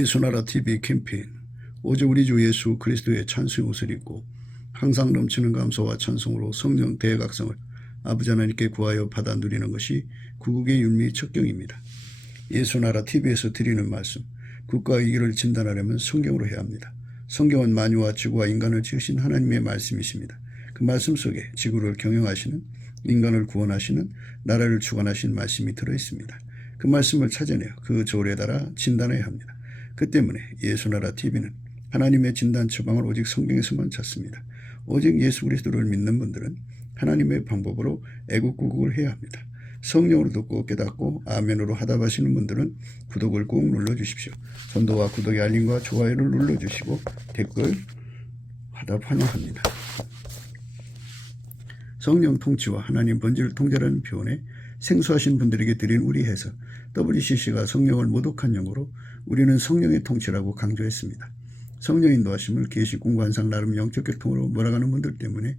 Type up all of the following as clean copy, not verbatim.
예수나라 TV 캠페인 오직 우리 주 예수 그리스도의 찬송의 옷을 입고 항상 넘치는 감사와 찬송으로 성령 대각성을 아버지 하나님께 구하여 받아 누리는 것이 구국의 윤리 척경입니다. 예수나라 TV에서 드리는 말씀, 국가의 위기를 진단하려면 성경으로 해야 합니다. 성경은 만유와 지구와 인간을 지으신 하나님의 말씀이십니다. 그 말씀 속에 지구를 경영하시는, 인간을 구원하시는, 나라를 주관하신 말씀이 들어있습니다. 그 말씀을 찾아내어 그 조례에 따라 진단해야 합니다. 그 때문에 예수나라 TV는 하나님의 진단 처방을 오직 성경에서만 찾습니다. 오직 예수 그리스도를 믿는 분들은 하나님의 방법으로 애국구국을 해야 합니다. 성령으로 듣고 깨닫고 아멘으로 하답하시는 분들은 구독을 꼭 눌러주십시오. 전도와 구독의 알림과 좋아요를 눌러주시고 댓글 화답 환영합니다. 성령 통치와 하나님 본질 통제라는 표현에 생소하신 분들에게 드린 우리 해석, WCC가 성령을 모독한 용어로 우리는 성령의 통치라고 강조했습니다. 성령 인도하심을 계시꾼 관상 나름 영적 교통으로 몰아가는 분들 때문에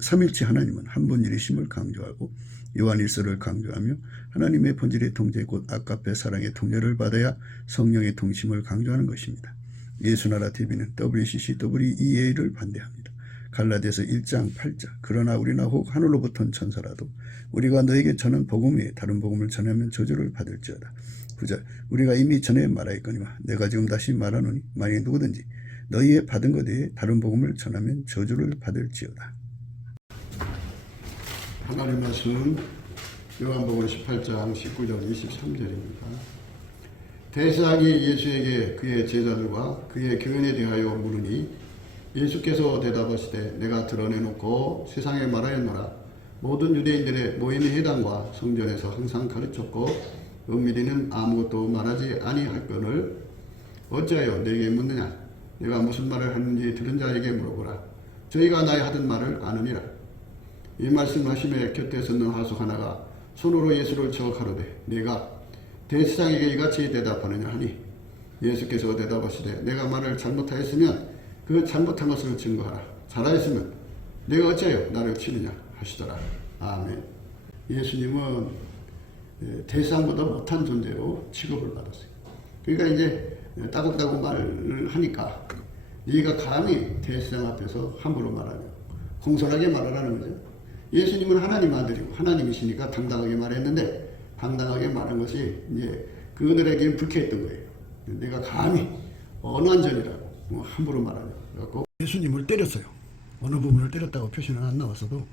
삼일체 하나님은 한 분일이심을 강조하고 요한일서를 강조하며 하나님의 본질의 통제 곧 아까페 사랑의 통제를 받아야 성령의 통심을 강조하는 것입니다. 예수나라 TV는 WCC, WEA를 반대합니다. 갈라디아서 1장 8절 그러나 우리나 혹 하늘로부터 온 천사라도 우리가 너에게 전한 복음 외에 다른 복음을 전하면 저주를 받을지어다. 9절 우리가 이미 전에 말하였거니와 내가 지금 다시 말하노니 만일 누구든지 너희의 받은 것 외에 다른 복음을 전하면 저주를 받을지어다. 하나님 말씀 요한복음 18장 19절 23절입니다. 대사장이 예수에게 그의 제자들과 그의 교인에 대하여 물으니 예수께서 대답하시되 내가 드러내놓고 세상에 말하였노라. 모든 유대인들의 모임의 회당과 성전에서 항상 가르쳤고 은밀히는 아무것도 말하지 아니할거늘 어찌하여 내게 묻느냐. 내가 무슨 말을 하는지 들은 자에게 물어보라. 저희가 나의 하던 말을 아느니라. 이 말씀하심에 곁에 섰는 하숙 하나가 손으로 예수를 쳐 가로되 내가 대제사장에게 이같이 대답하느냐 하니 예수께서 대답하시되 내가 말을 잘못하였으면 그 잘못한 것을 증거하라. 잘하였으면 내가 어찌하여 나를 치느냐 하시더라. 아멘. 예수님은 대제사장보다 못한 존재로 취급을 받았어요. 그러니까 이제 따곡따곡 말을 하니까 네가 감히 대제사장 앞에서 함부로 말하냐. 공손하게 말하라는 거죠. 예수님은 하나님 아들이고 하나님이시니까 당당하게 말했는데 당당하게 말한 것이 이제 그들에게는 불쾌했던 거예요. 내가 감히 언완전이라고 함부로 말하냐. 그래갖고 예수님을 때렸어요. 어느 부분을 때렸다고 표시는 안 나왔어도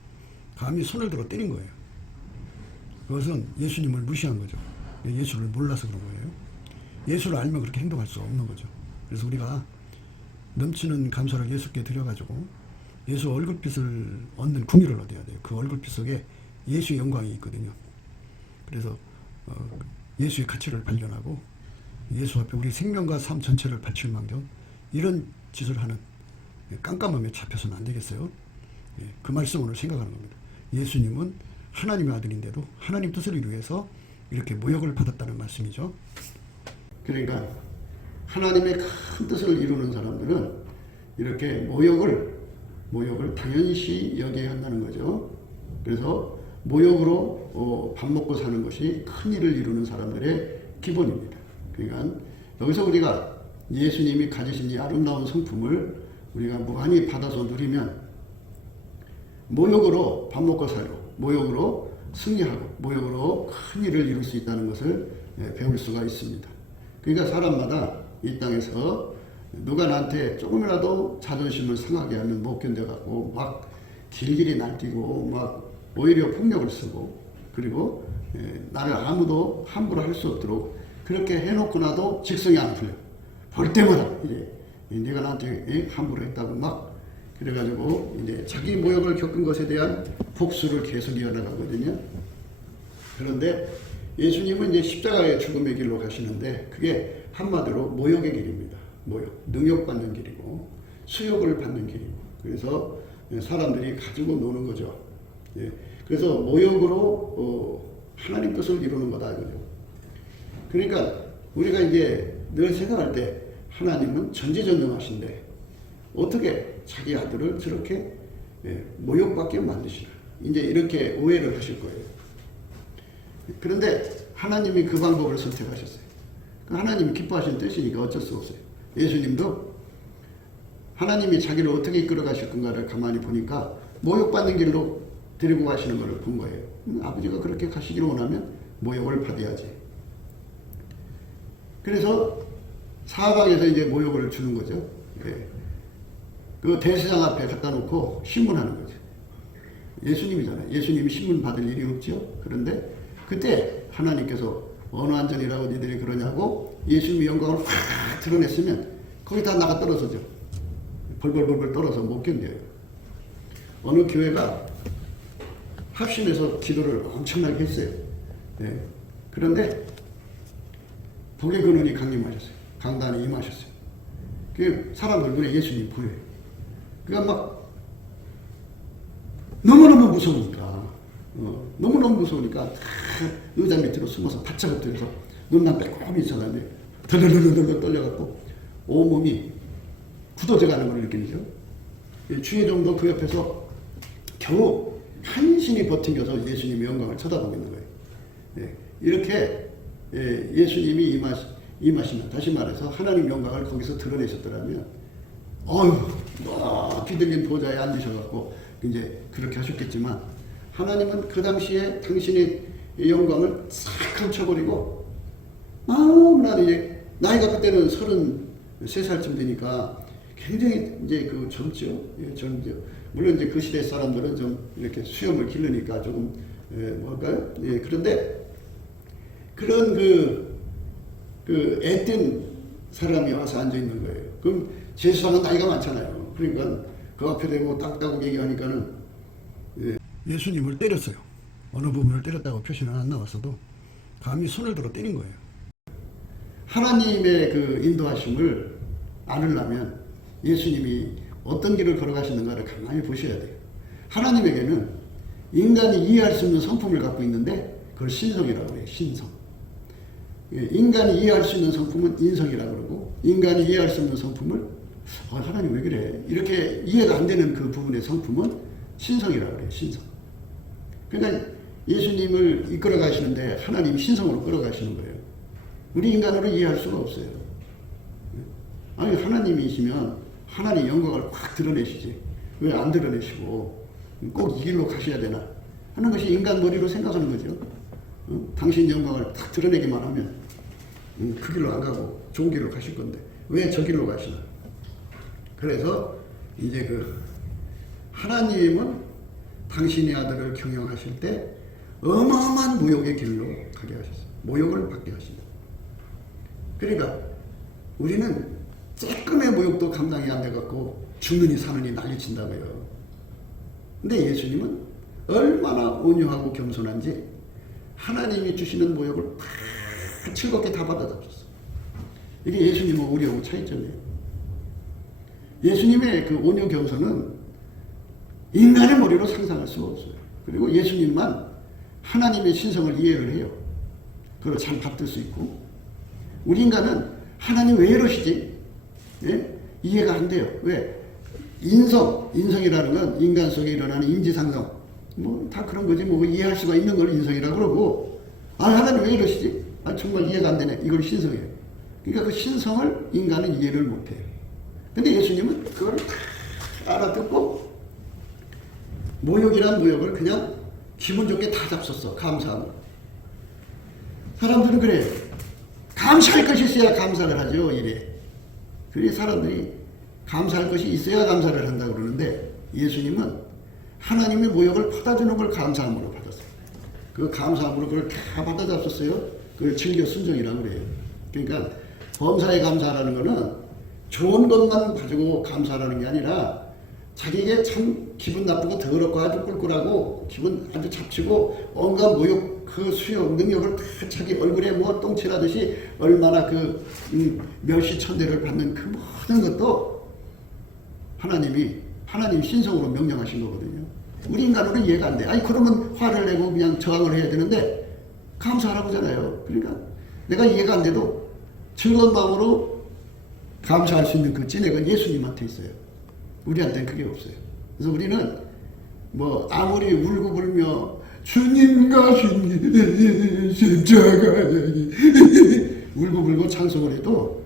감히 손을 들어 때린 거예요. 그것은 예수님을 무시한 거죠. 예수를 몰라서 그런 거예요. 예수를 알면 그렇게 행동할 수 없는 거죠. 그래서 우리가 넘치는 감사를 예수께 드려가지고 예수 얼굴빛을 얻는 궁유를 얻어야 돼요. 그 얼굴빛 속에 예수의 영광이 있거든요. 그래서 예수의 가치를 발견하고 예수 앞에 우리 생명과 삶 전체를 바칠 망정 이런 짓을 하는 깜깜함에 잡혀서는 안 되겠어요. 그 말씀을 생각하는 겁니다. 예수님은 하나님의 아들인데도 하나님 뜻을 이루기 위해서 이렇게 모욕을 받았다는 말씀이죠. 그러니까 하나님의 큰 뜻을 이루는 사람들은 이렇게 모욕을 당연시 여겨야 한다는 거죠. 그래서 모욕으로 밥 먹고 사는 것이 큰 일을 이루는 사람들의 기본입니다. 그러니까 여기서 우리가 예수님이 가지신 이 아름다운 성품을 우리가 무한히 받아서 누리면 모욕으로 밥 먹고 살고 모욕으로 승리하고 모욕으로 큰 일을 이룰 수 있다는 것을 배울 수가 있습니다. 그러니까 사람마다 이 땅에서 누가 나한테 조금이라도 자존심을 상하게 하면 못 견뎌갖고 막 길길이 날뛰고 막 오히려 폭력을 쓰고 그리고 나를 아무도 함부로 할 수 없도록 그렇게 해놓고 나도 직성이 안 풀려. 볼 때마다 이제 내가 나한테 함부로 했다고 막 그래가지고 이제 자기 모욕을 겪은 것에 대한 복수를 계속 이어나가거든요. 그런데 예수님은 이제 십자가의 죽음의 길로 가시는데 그게 한마디로 모욕의 길입니다. 모욕, 능욕받는 길이고 수욕을 받는 길이고 그래서 사람들이 가지고 노는 거죠. 그래서 모욕으로 하나님 뜻을 이루는 거다. 그러니까 우리가 이제 늘 생각할 때 하나님은 전지전능하신데 어떻게 자기 아들을 저렇게 모욕받게 만드시나. 이제 이렇게 오해를 하실 거예요. 그런데 하나님이 그 방법을 선택하셨어요. 하나님이 기뻐하시는 뜻이니까 어쩔 수 없어요. 예수님도 하나님이 자기를 어떻게 이끌어 가실 건가를 가만히 보니까 모욕받는 길로 데리고 가시는 것을 본 거예요. 아버지가 그렇게 가시기를 원하면 모욕을 받아야지. 그래서 사방에서 이제 모욕을 주는 거죠. 예. 그 대제사장 앞에 갖다 놓고 신문하는 거죠. 예수님이잖아요. 예수님이 신문 받을 일이 없죠. 그런데 그때 하나님께서 어느 안전이라고 니들이 그러냐고 예수님의 영광을 확 드러냈으면 거기 다 나가 떨어서죠. 벌벌벌벌 떨어서 못 견뎌요. 어느 교회가 합심해서 기도를 엄청나게 했어요. 네. 그런데 복의 근원이 강림하셨어요. 강단에 임하셨어요. 그 사람들 눈에 예수님 보여요. 그러니까 막 너무너무 무서우니까 너무너무 무서우니까 의자 밑으로 숨어서 바짝 엎드려서 눈만 빼꼼히 있어가는데 덜덜덜덜 떨려갖고 온몸이 굳어져가는 걸 느끼죠. 주의 종도 그 옆에서 겨우 한신이 버티면서 예수님의 영광을 쳐다보고 있는 거예요. 예, 이렇게 예수님이 임하시면 다시 말해서 하나님 영광을 거기서 드러내셨더라면 높이 들린 보좌에 앉으셔갖고 이제 그렇게 하셨겠지만 하나님은 그 당시에 당신의 영광을 싹 감춰버리고 너무나 이제 나이가 그때는 33살쯤 되니까 굉장히 이제 그 젊죠. 예, 젊죠. 물론 이제 그 시대 사람들은 좀 이렇게 수염을 기르니까 조금 뭐랄까요? 예, 그런데 그런 그 애뜬 사람이 와서 앉아 있는 거예요. 그럼 제수상은 나이가 많잖아요. 그러니까 그 앞에 대고 딱딱 얘기하니까는 예수님을 때렸어요. 어느 부분을 때렸다고 표시는 안 나왔어도 감히 손을 들어 때린 거예요. 하나님의 그 인도하심을 알으려면 예수님이 어떤 길을 걸어가시는가를 가만히 보셔야 돼요. 하나님에게는 인간이 이해할 수 없는 성품을 갖고 있는데 그걸 신성이라고 해요. 신성. 인간이 이해할 수 있는 성품은 인성이라고 그러고 인간이 이해할 수 없는 성품을 하나님 왜 그래? 이렇게 이해가 안 되는 그 부분의 성품은 신성이라고 그래요. 신성. 그러니까 예수님을 이끌어 가시는데 하나님이 신성으로 끌어가시는 거예요. 우리 인간으로 이해할 수가 없어요. 아니 하나님이시면 하나님의 영광을 확 드러내시지. 왜 안 드러내시고 꼭 이 길로 가셔야 되나 하는 것이 인간 머리로 생각하는 거죠. 당신 영광을 탁 드러내기만 하면 그 길로 안 가고 좋은 길로 가실 건데 왜 저 길로 가시나. 그래서 이제 그 하나님은 당신의 아들을 경영하실 때 어마어마한 모욕의 길로 가게 하셨어요. 모욕을 받게 하신다. 그러니까 우리는 조금의 모욕도 감당이 안 돼갖고 죽느니 사느니 난리친다고요. 근데 예수님은 얼마나 온유하고 겸손한지 하나님이 주시는 모욕을 다 즐겁게 다 받아잡았어요. 이게 예수님과 우리하고 차이점이에요. 예수님의 그 온유 겸손은 인간의 머리로 상상할 수가 없어요. 그리고 예수님만 하나님의 신성을 이해를 해요. 그걸 잘 받들 수 있고 우리 인간은 하나님 왜 이러시지? 예? 이해가 안 돼요. 왜? 인성이라는 건 인간 속에 일어나는 인지상성 뭐 다 그런 거지 뭐 이해할 수가 있는 걸 인성이라고 그러고 하나님 왜 이러시지? 정말 이해가 안 되네. 이걸 신성이에요. 그러니까 그 신성을 인간은 이해를 못해요. 근데 예수님은 그걸 다 알아듣고 모욕이란 모욕을 그냥 기분 좋게 다 잡섰어. 감사함으로. 사람들은 그래요. 감사할 것이 있어야 감사를 하죠. 이래. 그래 사람들이 감사할 것이 있어야 감사를 한다고 그러는데 예수님은 하나님의 모욕을 받아주는 걸 감사함으로 받았어요. 그 감사함으로 그걸 다 받아잡았어요. 그걸 즐겨 순종이라고 그래요. 그러니까 범사에 감사라는 거는 좋은 것만 가지고 감사라는 게 아니라 자기에게 참 기분 나쁘고 더럽고 아주 꿀꿀하고 기분 아주 잡치고 온갖 모욕 그 수용 능력을 다 자기 얼굴에 뭐 똥칠하듯이 얼마나 그 멸시천대를 받는 그 모든 것도 하나님 신성으로 명령하신 거거든요. 우리 인간으로 이해가 안 돼. 그러면 화를 내고 그냥 저항을 해야 되는데 감사하라고 하잖아요. 그러니까 내가 이해가 안 돼도 즐거운 마음으로 감사할 수 있는 그 진액은 예수님한테 있어요. 우리한테는 그게 없어요. 그래서 우리는 뭐 아무리 울고 불며 주님 가신 십자가에 울고불고 찬송을 해도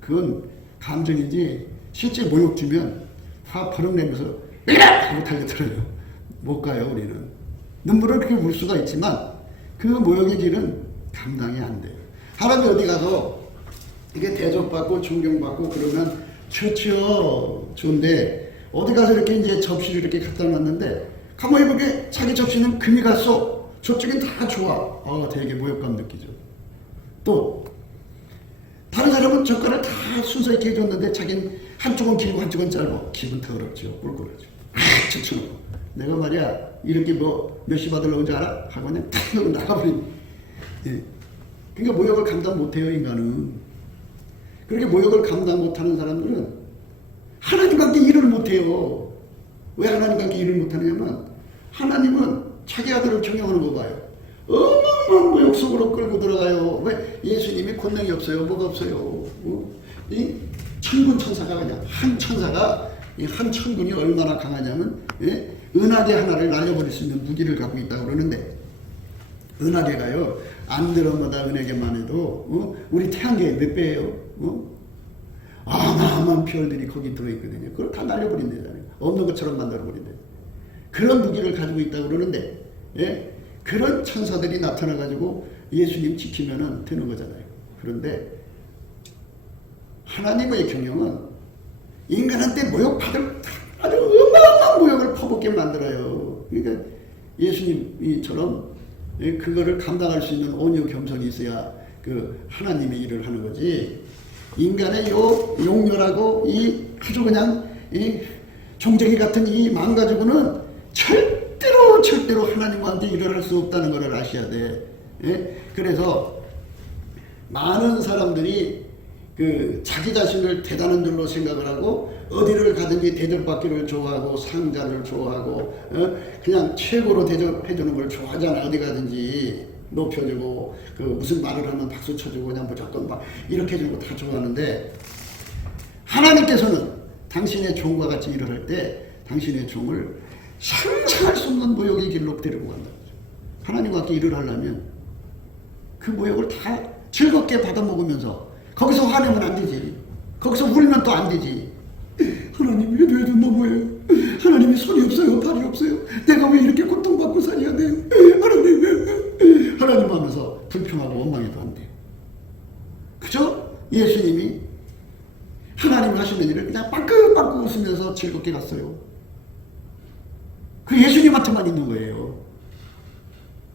그건 감정인지 실제 모욕 주면 화 버럭 내면서 하고 달려들어요. 못 가요. 우리는 눈물을 그렇게 울 수가 있지만 그 모욕의 길은 감당이 안 돼요. 하나님 어디 가서 이게 대접받고 존경받고 그러면 좋죠. 좋은데 어디 가서 이렇게 이제 접시를 이렇게 갖다 놨는데 가만히 보게 자기 접시는 금이 갔어. 저쪽엔 다 좋아. 되게 모욕감 느끼죠. 또 다른 사람은 젓가락 다 순서 있게 해줬는데 자기는 한쪽은 길고 한쪽은 짧아. 기분 더럽죠. 꿀꿀하죠. 척척. 내가 말이야 이렇게 뭐 몇 시 받으려고 줄 알아? 하고 그냥 탁 나가버린. 예. 그러니까 모욕을 감당 못해요. 인간은. 그렇게 모욕을 감당 못하는 사람들은 하나님과 함께 일을 못해요. 왜 하나님과 함께 일을 못하느냐면 하나님은 자기 아들을 경영하는 거 봐요. 어마어마한 모욕 속으로 끌고 들어가요. 왜? 예수님이 권능이 없어요. 뭐가 없어요. 이 천군 천사가 그냥 한 천사가 이 한 천군이 얼마나 강하냐면 은하계 하나를 날려버릴 수 있는 무기를 갖고 있다고 그러는데 은하계가요 안드로메다 은하계만 해도 우리 태양계 몇 배예요? 어마어마한 별들이 거기 들어있거든요. 그걸 다 날려버린대잖아요. 없는 것처럼 만들어버린대. 그런 무기를 가지고 있다고 그러는데 그런 천사들이 나타나가지고 예수님 지키면은 되는 거잖아요. 그런데 하나님의 경영은 인간한테 모욕받을 아주 어마어마한 모욕을 퍼붓게 만들어요. 그러니까 예수님처럼 그거를 감당할 수 있는 온유 겸손이 있어야 그 하나님의 일을 하는 거지. 인간의 요 용렬하고 이 아주 그냥 이 종쟁이 같은 이 마음 가지고는 절대로 하나님과 함께 일을 할 수 없다는 것을 아셔야 돼. 그래서 많은 사람들이 그 자기 자신을 대단한 줄로 생각을 하고 어디를 가든지 대접받기를 좋아하고 상자를 좋아하고 그냥 최고로 대접해주는 걸 좋아하잖아. 어디 가든지 높여주고 그 무슨 말을 하면 박수 쳐주고 그냥 무조건 막 이렇게 해주고 다 좋아하는데 하나님께서는 당신의 종과 같이 일을 할 때 당신의 종을 상상할 수 없는 모욕의 길로 데리고 간다. 하나님과 함께 일을 하려면 그 모욕을 다 즐겁게 받아먹으면서 거기서 화내면 안 되지. 거기서 울면 또 안 되지. 하나님 왜 너무해요. 하나님이 손이 없어요. 발이 없어요. 내가 왜 이렇게 고통받고 살아야 돼요. 하나님 하면서 불평하고 원망해도 안 돼요. 그죠? 예수님이 하나님 하시는 일을 그냥 빠끄빠끄 웃으면서 즐겁게 갔어요. 그 예수님한테만 있는 거예요.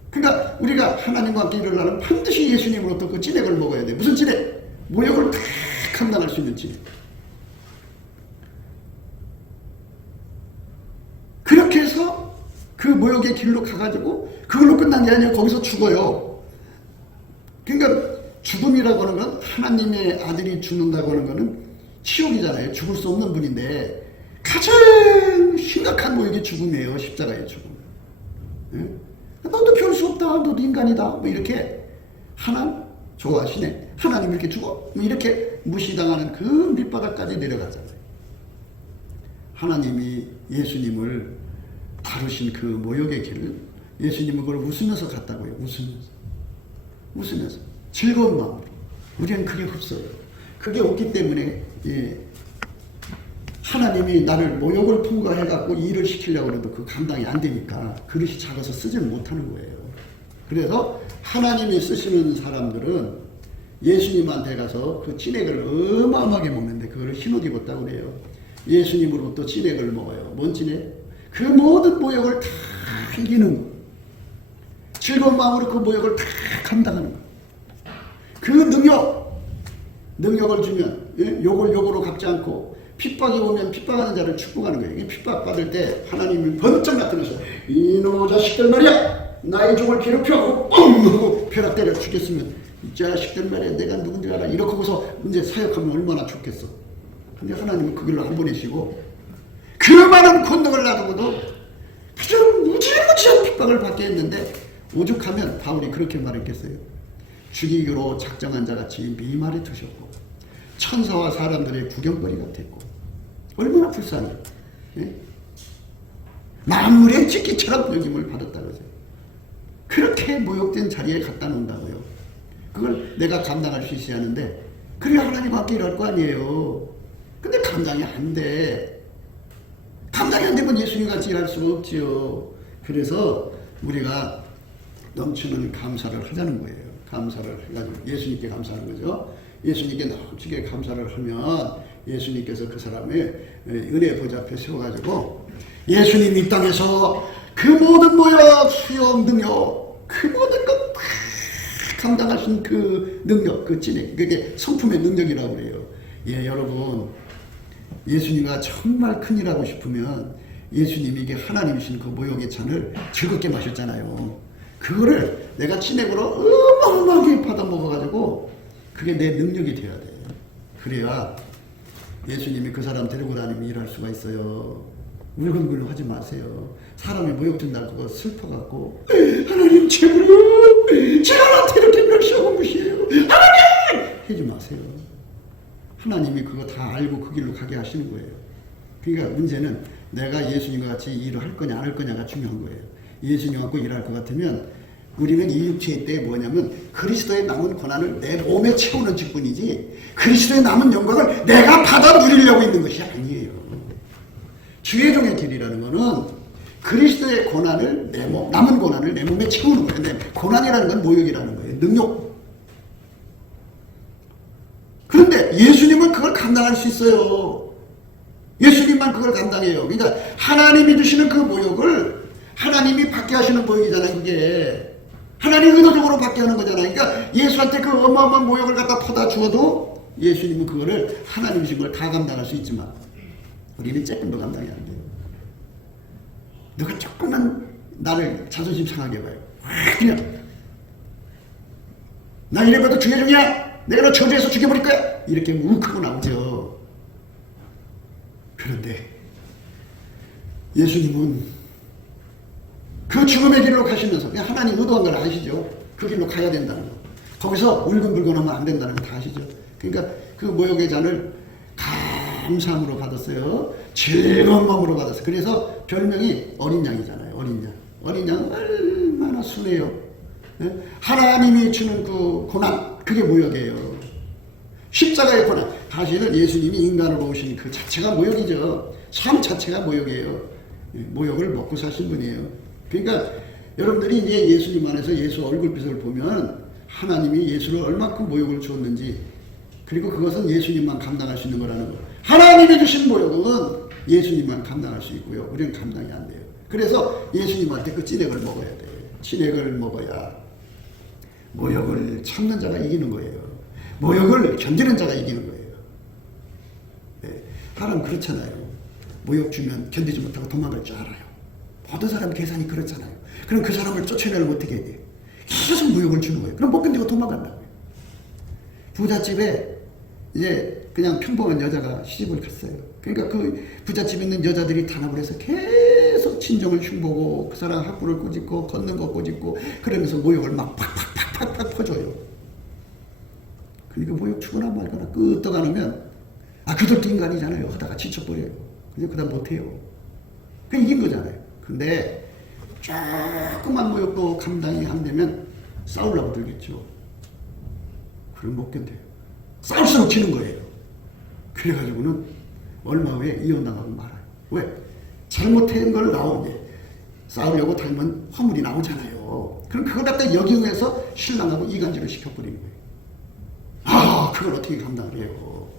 그러니까 우리가 하나님과 함께 일을 하려면 반드시 예수님으로부터 그 진액을 먹어야 돼. 무슨 진액? 모욕을 다 감당할 수 있는 진액. 그렇게 해서 그 모욕의 길로 가가지고 그걸로 끝난 게 아니라 거기서 죽어요. 그러니까 죽음이라고 하는 건 하나님의 아들이 죽는다고 하는 거는 치욕이잖아요. 죽을 수 없는 분인데 가장 심각한 모욕이 죽음이에요. 십자가의 죽음. 너도 별 수 없다. 너도 인간이다. 뭐 이렇게 하나님 좋아하시네. 하나님 이렇게 죽어? 뭐 이렇게 무시당하는 그 밑바닥까지 내려가잖아요. 하나님이 예수님을 다루신 그 모욕의 길을 예수님은 그걸 웃으면서 갔다고요. 웃으면서 즐거운 마음으로. 우리는 그게 없어요. 그게 없기 때문에 하나님이 나를 모욕을 통과해갖고 일을 시키려고 해도 그 감당이 안 되니까 그릇이 작아서 쓰지를 못하는 거예요. 그래서 하나님이 쓰시는 사람들은 예수님한테 가서 그 진액을 어마어마하게 먹는데 그걸 흰옷 입었다고 그래요. 예수님으로부터 진액을 먹어요. 뭔 진액? 그 모든 모욕을 다 이기는 거. 즐거운 마음으로 그 모욕을 다 감당하는 거. 그 능력을 주면 욕을 욕으로 갚지 않고 핍박이 오면 핍박하는 자를 축복하는 거예요. 핍박받을 때 하나님이 번쩍 나타나서 이놈의 자식들 말이야 나의 종을 괴롭혀 뻥 하고 벼락 때려 죽겠으면 이 자식들 말이야 내가 누군지 알아 이렇게 하고서 이제 사역하면 얼마나 좋겠어. 근데 하나님은 그 길로 안 보내시고 그 많은 권능을 놔두고도 가장 무지무지한 핍박을 받게 했는데 오죽하면 바울이 그렇게 말했겠어요. 죽이기로 작정한 자같이 미말에 드셨고 천사와 사람들의 구경거리 같았고 얼마나 불쌍해. 만물의 찢기처럼 여김을 받았다고 하죠. 그렇게 모욕된 자리에 갖다 놓는다고요. 그걸 내가 감당할 수 있어야 하는데 그래야 하나님 함께 일할 거 아니에요. 근데 감당이 안 돼. 감당이 안 되면 예수님 같이 일할 수가 없지요. 그래서 우리가 넘치는 감사를 하자는 거예요. 감사를 해가지고 예수님께 감사하는 거죠. 예수님께 넘치게 감사를 하면 예수님께서 그 사람의 은혜 보좌 앞에 세워가지고 예수님 이 땅에서 그 모든 모욕, 수용, 능력, 그 모든 것 감당하신 그 능력, 그 진행, 그게 성품의 능력이라고 그래요. 예, 여러분, 예수님과 정말 큰일 하고 싶으면 예수님이 이게 하나님이신 그 모욕의 잔을 즐겁게 마셨잖아요. 그거를 내가 진액으로 어마어마하게 받아 먹어가지고 그게 내 능력이 돼야 돼. 그래야 예수님이 그 사람 데리고 다니면 일할 수가 있어요. 울근불근 하지 마세요. 사람이 모욕 준다고 그거 슬퍼갖고 하나님 제발요, 제가 나한테 이렇게 멸시하고 무시해요, 하나님! 하지 마세요. 하나님이 그거 다 알고 그 길로 가게 하시는 거예요. 그러니까 문제는 내가 예수님과 같이 일을 할 거냐 안 할 거냐가 중요한 거예요. 예수님 갖고 일할 것 같으면 우리는 이 육체의 때 뭐냐면 그리스도의 남은 고난을 내 몸에 채우는 직분이지 그리스도의 남은 영광을 내가 받아 누리려고 있는 것이 아니에요. 주의 종의 길이라는 거는 그리스도의 고난을 내 몸, 남은 고난을 내 몸에 채우는 거예요. 근데 고난이라는 건 모욕이라는 거예요. 능욕. 그런데 예수님은 그걸 감당할 수 있어요. 예수님만 그걸 감당해요. 그러니까 하나님이 주시는 그 모욕을 하나님이 받게 하시는 모욕이잖아요. 그게 하나님 의도적으로 받게 하는 거잖아요. 그러니까 예수한테 그 어마어마한 모욕을 갖다 퍼다 주어도 예수님은 그거를 하나님이신 걸 다 감당할 수 있지만 우리는 조금도 감당이 안 돼요. 누가 조금만 나를 자존심 상하게 봐요. 그냥 나 이래봐도 주의 종이야. 내가 너 저주해서 죽여버릴 거야. 이렇게 욱하고 나오죠. 그런데 예수님은 그 죽음의 길로 가시면서 하나님 의도한 걸 아시죠. 그 길로 가야 된다는 거. 거기서 울근불근하면 안 된다는 거 다 아시죠. 그러니까 그 모욕의 잔을 감사함으로 받았어요. 즐거운 마음으로 받았어요. 그래서 별명이 어린 양이잖아요. 어린 양. 어린 양은 얼마나 순해요. 하나님이 주는 그 고난, 그게 모욕이에요. 십자가의 고난. 사실은 예수님이 인간으로 오신 그 자체가 모욕이죠. 삶 자체가 모욕이에요. 모욕을 먹고 사신 분이에요. 그러니까 여러분들이 이제 예수님 안에서 예수 얼굴빛을 보면 하나님이 예수를 얼마큼 모욕을 주었는지, 그리고 그것은 예수님만 감당할 수 있는 거라는 거. 하나님이 주신 모욕은 예수님만 감당할 수 있고요. 우리는 감당이 안 돼요. 그래서 예수님한테 그 찐액을 먹어야 돼요. 찐액을 먹어야 모욕을 참는 자가 이기는 거예요. 모욕을 견디는 자가 이기는 거예요. 네. 사람 그렇잖아요. 모욕 주면 견디지 못하고 도망갈 줄 알아요. 모든 사람 계산이 그렇잖아요. 그럼 그 사람을 쫓아내려면 어떻게 해야 돼요? 계속 모욕을 주는 거예요. 그럼 못 견디고 도망간다고요. 부잣집에 이제 그냥 평범한 여자가 시집을 갔어요. 그러니까 그 부잣집에 있는 여자들이 단합을 해서 계속 친정을 흉보고 그 사람 학부를 꼬집고 걷는 거 꼬집고 그러면서 모욕을 막 팍팍팍팍 퍼줘요. 그러니까 모욕 주거나 말거나 끄떡 안 하면 그들도 인간이잖아요. 하다가 지쳐버려요. 그냥 그다음 못해요. 그냥 이긴 거잖아요. 근데 조그만 모욕도 감당이 안 되면 싸우려고 들겠죠. 그럼 못 견뎌요. 싸울수록 지는 거예요. 그래가지고는 얼마 후에 이혼당하고 말아요. 왜? 잘못한 걸 나오게 싸우려고 달면 화물이 나오잖아요. 그럼 그걸 갖다 역이용해서 신랑하고 이간질을 시켜버리는 거예요. 그걸 어떻게 감당을 해요?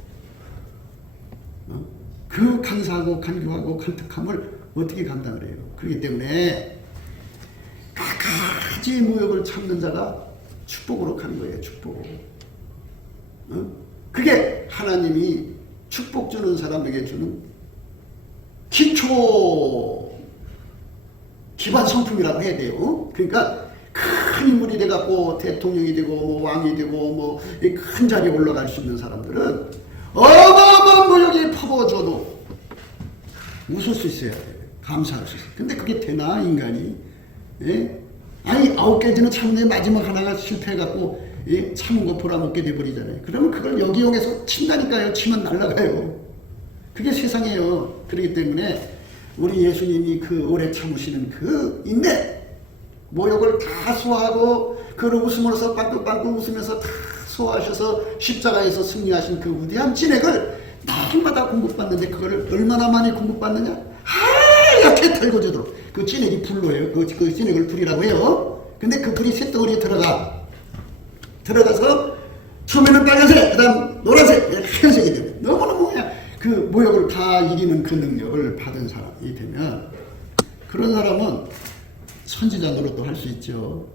그 간사하고 간교하고 간특함을 어떻게 감당을 해요? 그렇기 때문에 각가지 모욕을 참는 자가 축복으로 가는 거예요. 축복. 그게 하나님이 축복 주는 사람에게 주는 기반 성품이라고 해야 돼요. 그러니까 큰 인물이 돼갖고 대통령이 되고 뭐 왕이 되고 뭐 큰 자리에 올라갈 수 있는 사람들은 어마어마한 모욕이 퍼부어줘도 웃을 수 있어야 돼요. 감사할 수 있어요. 근데 그게 되나 인간이? 예? 아니 9가지는 참는데 마지막 하나가 실패해갖고 참은 거 보라먹게 돼버리잖아요. 그러면 그걸 역이용해서 친다니까요. 치면 날아가요. 그게 세상이에요. 그렇기 때문에 우리 예수님이 그 오래 참으시는 그 인내, 모욕을 다 소화하고 그걸 웃음으로써 빵긋빵긋 웃으면서 다 소화하셔서 십자가에서 승리하신 그 위대한 진액을 날마다 공급받는데 그거를 얼마나 많이 공급받느냐? 하얗게 달궈지도록. 그 진액이 불로예요. 그 진액을 불이라고 해요. 근데 그 불이 쇳덩어리에 들어가서 처음에는 빨간색, 그 다음 노란색, 하얀색이 되면 너무너무 그냥 그 모욕을 다 이기는 그 능력을 받은 사람이 되면 그런 사람은 선지자 노릇도 할 수 있죠.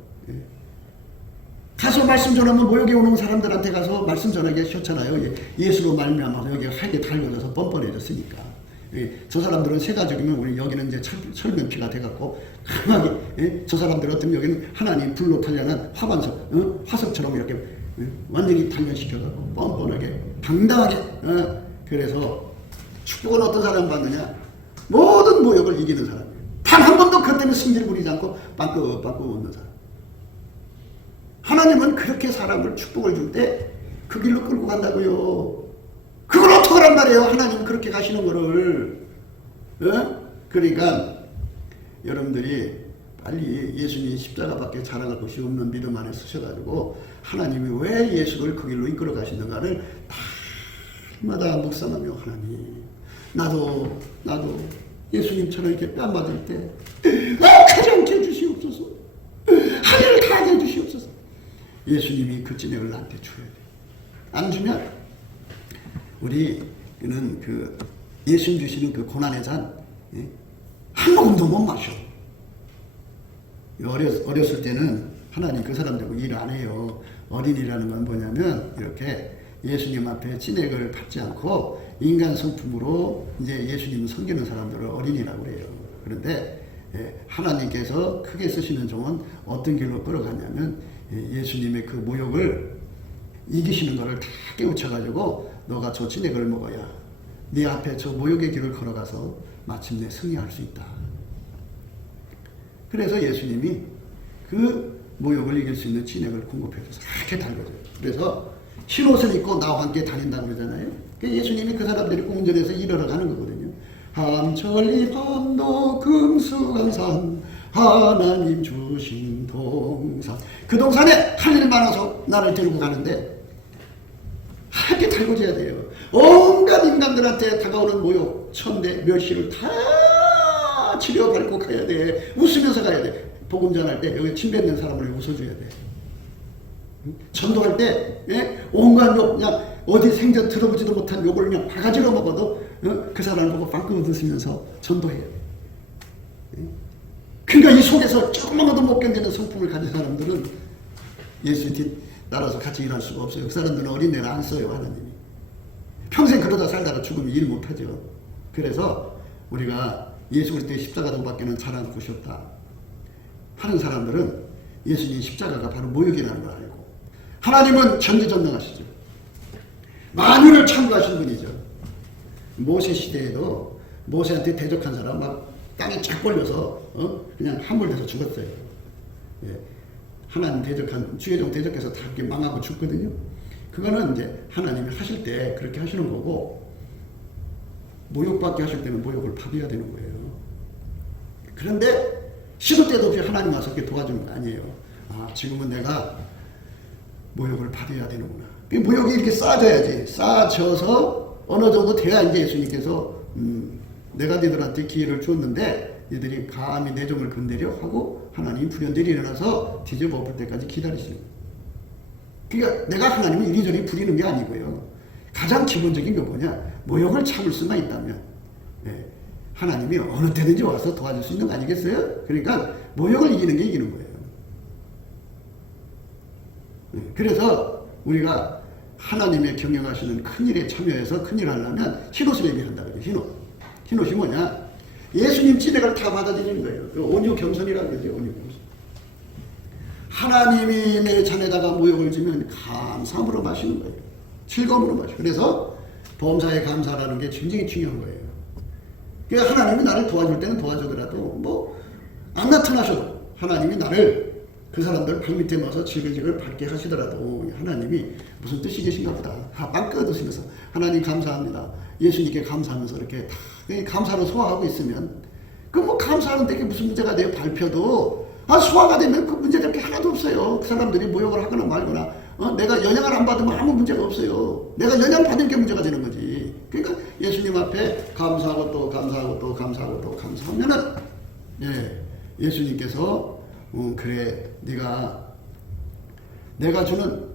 가서 말씀 전하면 모욕에 오는 사람들한테 가서 말씀 전하기 좋잖아요. 예수로 말미암아서 여기가 하얗게 달려져서 뻔뻔해졌으니까. 저 사람들은 세 가족이면 우리 여기는 이제 철면피가 돼갖고 강하게, 저 사람들 어떤 여기는 하나님 불로 탄련한 화반석, 화석처럼 이렇게 완전히 단련시켜갖고 뻔뻔하게 당당하게. 그래서 축복은 어떤 사람 받느냐? 모든 모욕을 이기는 사람이에요. 단 한 번도 그것 때문에 승리를 부리지 않고 빵긋빵긋 웃는 사람. 하나님은 그렇게 사람을 축복을 줄 때 그 길로 끌고 간다고요. 그걸 어떡하란 말이에요. 하나님 그렇게 가시는 거를. 그러니까 여러분들이 빨리 예수님 십자가밖에 자랑할 것이 없는 믿음 안에 서셔가지고 하나님이 왜 예수를 그 길로 이끌어 가시는가를 날마다 묵상하며 하나님 나도 예수님처럼 이렇게 뺨 맞을 때 가지 않게 해주시옵소서. 하늘을 가게 해주시옵소서. 예수님이 그 진액을 나한테 줘야 돼. 안 주면 우리는 그 예수님 주시는 그 고난의 잔 한 모금도 못 마셔. 어렸을 때는 하나님 그 사람 되고 일 안 해요. 어린이라는 건 뭐냐면 이렇게 예수님 앞에 진액을 받지 않고 인간 성품으로 이제 예수님을 섬기는 사람들을 어린이라고 그래요. 그런데 하나님께서 크게 쓰시는 종은 어떤 길로 끌어가냐면 예수님의 그 모욕을 이기시는 것을 다 깨우쳐가지고 너가 저 진액을 먹어야 네 앞에 저 모욕의 길을 걸어가서 마침내 승리할 수 있다. 그래서 예수님이 그 모욕을 이길 수 있는 진액을 공급해줘서 이렇게 달궈줘요. 그래서 흰옷을 입고 나와 함께 다닌다고 그러잖아요. 예수님이 그 사람들이 운전해서 일하러 가는 거거든요. 함천리 밤도 금수강산 하나님 주신 동산. 그 동산에 할 일 많아서 나를 데리고 가는데 하게 달궈져야 돼요. 온갖 인간들한테 다가오는 모욕, 천대, 멸시를 다 치료받고 가야 돼. 웃으면서 가야 돼. 복음 전할 때 여기 침 뱉는 사람을 웃어줘야 돼. 전도할 때 온갖 욕, 그냥 어디 생전 들어보지도 못한 욕을 그냥 바가지로 먹어도 그 사람을 보고 빵긋 웃으면서 전도해야 돼. 그러니까 이 속에서 조금만도 못 견디는 성품을 가진 사람들은 예수 뒤 따라서 같이 일할 수가 없어요. 그 사람들은 어린애를 안 써요. 하나님이. 평생 그러다 살다가 죽으면 일 못하죠. 그래서 우리가 예수 그리스도의 십자가 밖에는 자랑할 곳이 없다 하는 사람들은 예수님 십자가가 바로 모욕이라는 걸 알고, 하나님은 전지전능하시죠. 만유를 창조하신 분이죠. 모세 시대에도 모세한테 대적한 사람 막 땅에 쫙 벌려서 그냥 함몰돼서 죽었어요. 하나님 대적한 주의종 대적해서 다 이렇게 망하고 죽거든요. 그거는 이제 하나님이 하실 때 그렇게 하시는 거고, 모욕받게 하실 때는 모욕을 받아야 되는 거예요. 그런데 시도 때도 없이 하나님 와서 이렇게 도와주는 거 아니에요. 아, 지금은 내가 모욕을 받아야 되는구나. 모욕이 이렇게 쌓아져야지. 쌓아져서 어느 정도 돼야 이제 예수님께서 내가 너희들한테 기회를 줬는데 너희들이 감히 내 종을 건드려 하고 하나님 불현들이 일어나서 뒤집어 엎을 때까지 기다리시는 거예요. 그러니까 내가 하나님을 이리저리 부리는 게 아니고요. 가장 기본적인 게 뭐냐? 모욕을 참을 수만 있다면 하나님이 어느 때든지 와서 도와줄 수 있는 거 아니겠어요? 그러니까 모욕을 이기는 게 이기는 거예요. 그래서 우리가 하나님의 경영하시는 큰일에 참여해서 큰일을 하려면 흰옷을 예비한다 그러죠. 흰옷이 뭐냐? 예수님 진액을 다 받아들이는 거예요. 온유 겸손이라고 그러죠. 온유 겸손. 하나님이 내 잔에다가 모욕을 주면 감사함으로 마시는 거예요. 즐거움으로 마시고. 그래서 범사에 감사라는 게 굉장히 중요한 거예요. 그러니까 하나님이 나를 도와줄 때는 도와주더라도 뭐 안 나타나셔도 하나님이 나를 그 사람들 발밑에 넣어서 지글지글 밟게 하시더라도 하나님이 무슨 뜻이 계신가 보다. 빵긋 웃으면서 하나님 감사합니다. 예수님께 감사하면서 이렇게 다 감사로 소화하고 있으면 그 뭐 감사하는데 그게 무슨 문제가 돼요? 발표도 소화가 되면 그 문제될 게 하나도 없어요. 없어요. 그 사람들이 모욕을 하거나 말거나 내가 연양을 안 받으면 아무 문제가 없어요. 내가 연양 받은 게 문제가 되는 거지. 그러니까 예수님 앞에 감사하고 또 감사하고 또 감사하고 또 감사하면은 예수님께서 그래 내가 주는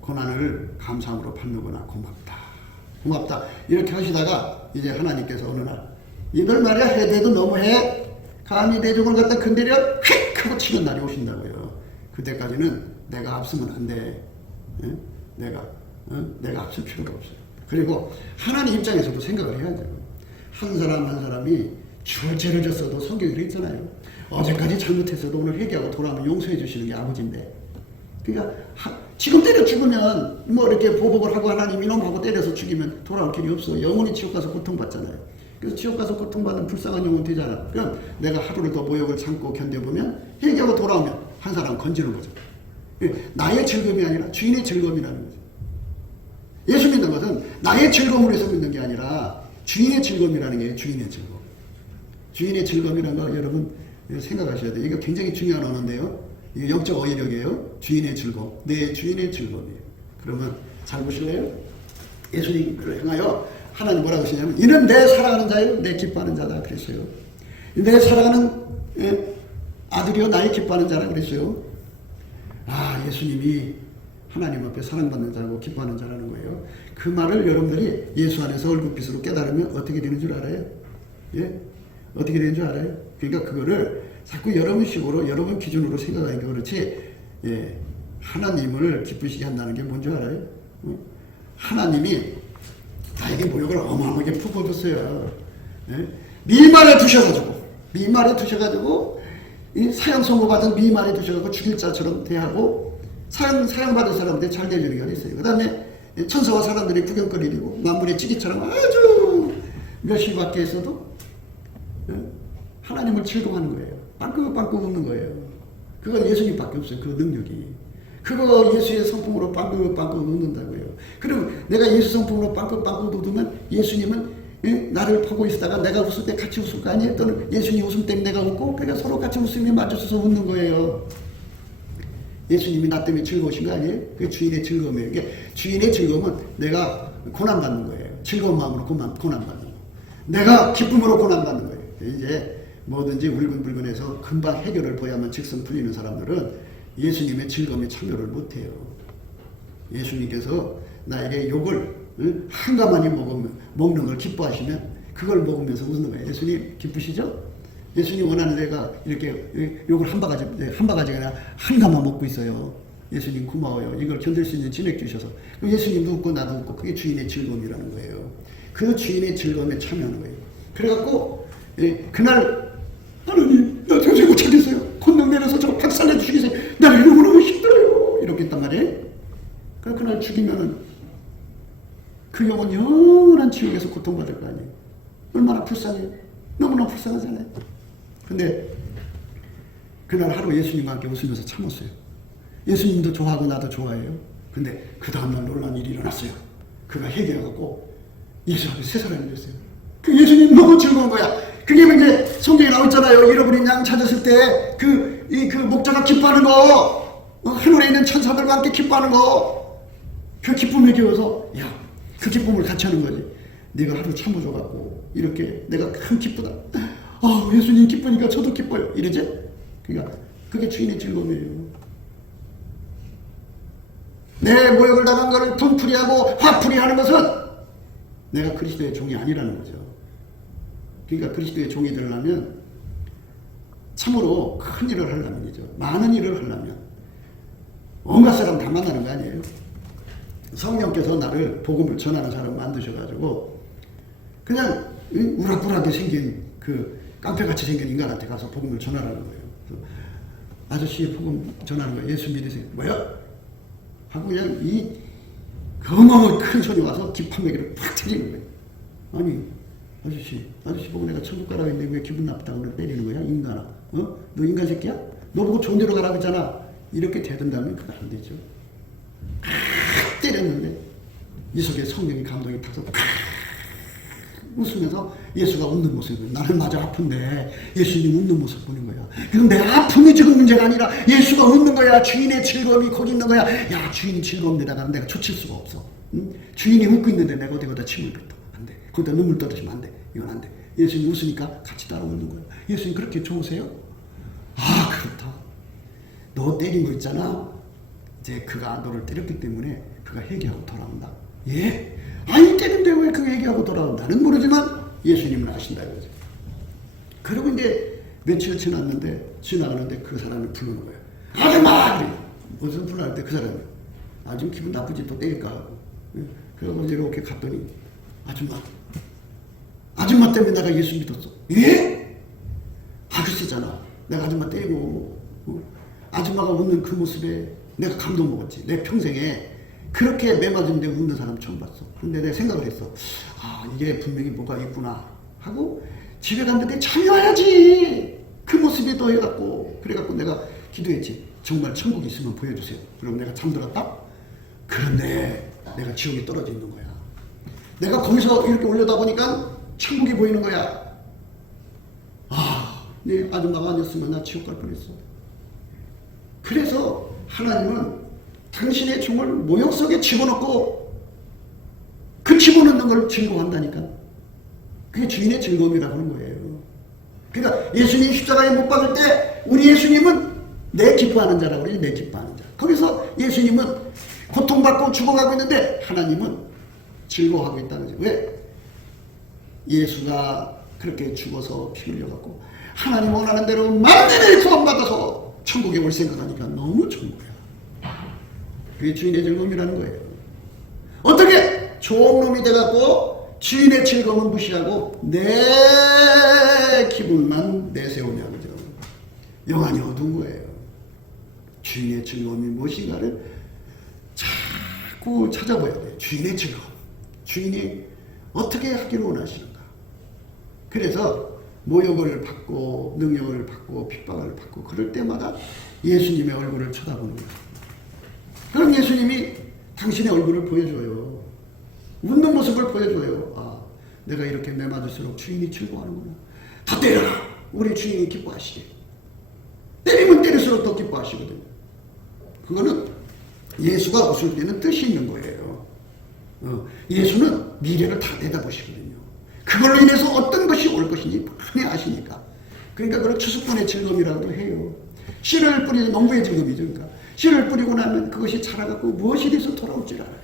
고난을 감사함으로 받는구나. 고맙다 이렇게 하시다가 이제 하나님께서 어느 날 이들 말이야 해대도 너무해. 감히 내 종을 갖다 건드려 휙 하고 치는 날이 오신다고요. 그때까지는 내가 앞서면 안 돼. 내가 앞설 필요가 없어요. 그리고 하나님 입장에서도 생각을 해야죠. 한 사람 한 사람이 죽을 죄를 졌어도 성경이 그랬잖아요. 어제까지 잘못했어도 오늘 회개하고 돌아오면 용서해 주시는 게 아버지인데. 그러니까 지금 때려 죽으면 뭐 이렇게 보복을 하고 하나님 이놈하고 때려서 죽이면 돌아올 길이 없어. 영원히 지옥 가서 고통받잖아요. 그래서 지옥 가서 고통받는 불쌍한 영혼 되잖아. 그럼 내가 하루를 더 모욕을 참고 견뎌보면 회개하고 돌아오면 한 사람 건지는 거죠. 나의 즐거움이 아니라 주인의 즐거움이라는 거죠. 예수 믿는 것은 나의 즐거움을 위해서 믿는 게 아니라 주인의 즐거움이라는 게 주인의 즐거움. 주인의 즐거움이라는 거 여러분 생각하셔야 돼요. 이거 굉장히 중요한 언어인데요. 이게 영적 어휘력이에요. 주인의 즐거움. 내 주인의 즐거움이에요. 그러면 잘 보실래요? 예수님을 향하여 하나님 뭐라고 하시냐면 이는 내 사랑하는 자요 내 기뻐하는 자다 그랬어요. 내 사랑하는 아들이요 나의 기뻐하는 자라 그랬어요. 예수님이 하나님 앞에 사랑받는 자고 기뻐하는 자라는 거예요. 그 말을 여러분들이 예수 안에서 얼굴빛으로 깨달으면 어떻게 되는 줄 알아요? 어떻게 되는 줄 알아요? 그러니까 그거를 자꾸 여러분 식으로 여러분 기준으로 생각하니까 그렇지 하나님을 기쁘시게 한다는 게 뭔지 알아요? 하나님이 나에게 모욕을 어마어마하게 퍼부었어요. 미말에 두셔가지고 이 사형 선고받은 미말에 두셔가지고 죽일 자처럼 대하고 사형받은 사람들이 잘 대해주는 게 어딨어요. 그 다음에 천사와 사람들이 구경거리고 만물의 찌개처럼 아주 몇십 밖에 있어도 하나님을 즐거워하는 거예요. 빵긋빵긋 웃는 거예요. 그건 예수님밖에 없어요. 그 능력이. 그거 예수의 성품으로 빵긋빵긋 웃는다고요. 그럼 내가 예수 성품으로 빵긋빵긋 웃으면 예수님은 나를 보고 있다가 내가 웃을 때 같이 웃을 거 아니에요? 또는 예수님 웃음 때문에 내가 웃고 그러니까 서로 같이 웃음이 맞춰서 웃는 거예요. 예수님이 나 때문에 즐거우신 거 아니에요? 그게 주인의 즐거움이에요. 이게 주인의 즐거움은 내가 고난받는 거예요. 즐거운 마음으로 고난받는 거. 내가 기쁨으로 고난받는 거예요. 이제 뭐든지 울근불근해서 금방 해결을 보야만 직성 풀리는 사람들은 예수님의 즐거움에 참여를 못해요. 예수님께서 나에게 욕을 한가만히 먹는 걸 기뻐하시면 그걸 먹으면서 웃는 거예요. 예수님 기쁘시죠? 예수님 원하는 내가 이렇게 욕을 한 바가지가 아니라 한가만 먹고 있어요. 예수님 고마워요. 이걸 견딜 수 있는 진액 주셔서. 예수님도 웃고 나도 웃고 그게 주인의 즐거움이라는 거예요. 그 주인의 즐거움에 참여하는 거예요. 그래갖고 그날 하나님 나 도저히 못 참겠어요. 권능 내려서 저 박살내 주시겠어요. 나 너무너무 힘들어요. 이렇게 했단 말이에요. 그날 죽이면은 그 영혼 영원한 지옥에서 고통받을 거 아니에요. 얼마나 불쌍해요. 너무나 불쌍하잖아요. 근데 그날 하루 예수님과 함께 웃으면서 참았어요. 예수님도 좋아하고 나도 좋아해요. 근데 그 다음날 놀라운 일이 일어났어요. 그가 회개해갖고 예수 앞에 세 사람이 됐어요. 그 예수님 너무 즐거운 거야. 그게 이제 성경에 나와있잖아요. 잃어버린 양 찾았을 때 그 목자가 기뻐하는 거, 하늘에 있는 천사들과 함께 기뻐하는 거, 그 기쁨에 겨워서 그 기쁨을 같이 하는 거지. 네가 하루 참아줘갖고 이렇게 내가 참 기쁘다. 예수님 기쁘니까 저도 기뻐요. 이러지? 그러니까 그게 주인의 즐거움이에요. 내 모욕을 당한 것을 분풀이하고 화풀이하는 것은 내가 그리스도의 종이 아니라는 거죠. 그러니까 그리스도의 종이 되려면 참으로 큰 일을 하려면이죠. 많은 일을 하려면 온갖 사람 다 만나는 거 아니에요. 성령께서 나를 복음을 전하는 사람 만드셔가지고 그냥 우락부락하게 생긴 그 깡패같이 생긴 인간한테 가서 복음을 전하라는 거예요. 아저씨 복음 전하는 거예요. 예수 믿으세요. 뭐야? 하고 그냥 이 어마어마한 큰 소리 와서 기판매기를 팍 터지는 거예요. 아니 아저씨 보고 내가 천국 가라고 했는데 왜 기분 나쁘다고 그래 때리는 거야? 인간아. 너 인간 새끼야? 너 보고 좋은 데로 가라고 했잖아. 이렇게 되든다면 그거 안 되죠. 때렸는데 이 속에 성령의 감동이 타서 웃으면서 예수가 웃는 모습을, 나는 마저 아픈데 예수님 웃는 모습 보는 거야. 그럼 내 아픔이 지금 문제가 아니라 예수가 웃는 거야. 주인의 즐거움이 거기 있는 거야. 야, 주인이 즐거움에다가 내가 초칠 수가 없어. 응? 주인이 웃고 있는데 내가 어디다 침을 뱉어. 안 돼. 거기다 눈물 떨어지면 안 돼. 이건 안 돼. 예수님 웃으니까 같이 따라 웃는 거야. 예수님 그렇게 좋으세요? 아, 그렇다. 너 때린 거 있잖아. 이제 그가 너를 때렸기 때문에 그가 회개하고 돌아온다. 예? 아니, 때린데 왜 그가 회개하고 돌아온다는 모르지만 예수님은 아신다 이거죠. 그리고 이제 며칠 지나가는데 그 사람이 부르는 거예요. 아줌마! 그래. 무슨 불러할 때 그 사람이 좀 기분 나쁘지, 또 때릴까. 그래서 이렇게 갔더니 아줌마 때문에 내가 예수 믿었어. 예? 글쎄잖아. 내가 아줌마 때리고 아줌마가 웃는 그 모습에 내가 감동 먹었지. 내 평생에 그렇게 매 맞은데 웃는 사람 처음 봤어. 근데 내가 생각을 했어. 이게 분명히 뭐가 있구나 하고 집에 갔는데 참여해야지. 그 모습이 더 해갖고, 그래갖고 내가 기도했지. 정말 천국이 있으면 보여주세요. 그럼 내가 잠들었다? 그런데 내가 지옥에 떨어져 있는 거야. 내가 거기서 이렇게 올려다보니까 천국이 보이는 거야. 네 아줌마가 아니었으면 나 지옥 갈 뻔했어. 그래서 하나님은 당신의 종을 모욕 속에 집어넣고 그 집어넣는 걸 즐거워한다니까. 그게 주인의 즐거움이라고 하는 거예요. 그러니까 예수님 십자가에 못 박을 때 우리 예수님은 내 기뻐하는 자라고 그러지. 내 기뻐하는 자. 거기서 예수님은 고통받고 죽어가고 있는데 하나님은 즐거워하고 있다는 거죠. 왜? 예수가 그렇게 죽어서 피 흘려갖고 하나님 원하는 대로 만민을 구원받아서 천국에 올 생각하니까 너무 좋은 거야. 그게 주인의 즐거움이라는 거예요. 어떻게 좋은 놈이 돼갖고 주인의 즐거움은 무시하고 내 기분만 내세우냐, 그죠? 영안이 어두운 거예요. 주인의 즐거움이 무엇인가를 자꾸 찾아봐야 돼. 주인의 즐거움. 주인이 어떻게 하기를 원하시는가. 그래서 모욕을 받고 능욕을 받고 핍박을 받고 그럴 때마다 예수님의 얼굴을 쳐다보는 거예요. 그럼 예수님이 당신의 얼굴을 보여줘요. 웃는 모습을 보여줘요. 내가 이렇게 매맞을수록 주인이 즐거워하는구나. 더 때려라. 우리 주인이 기뻐하시게. 때리면 때릴수록 더 기뻐하시거든요. 그거는 예수가 웃을 때는 뜻이 있는 거예요. 예수는 미래를 다 내다보시거든요. 그걸로 인해서 어떤 것이 올 것인지 뻔히 아시니까. 그러니까 그걸 추수꾼의 즐거움이라고도 해요. 씨를 뿌리는 농부의 즐거움이죠. 그러니까 씨를 뿌리고 나면 그것이 자라갖고 무엇이 돼서 돌아올 줄 알아요.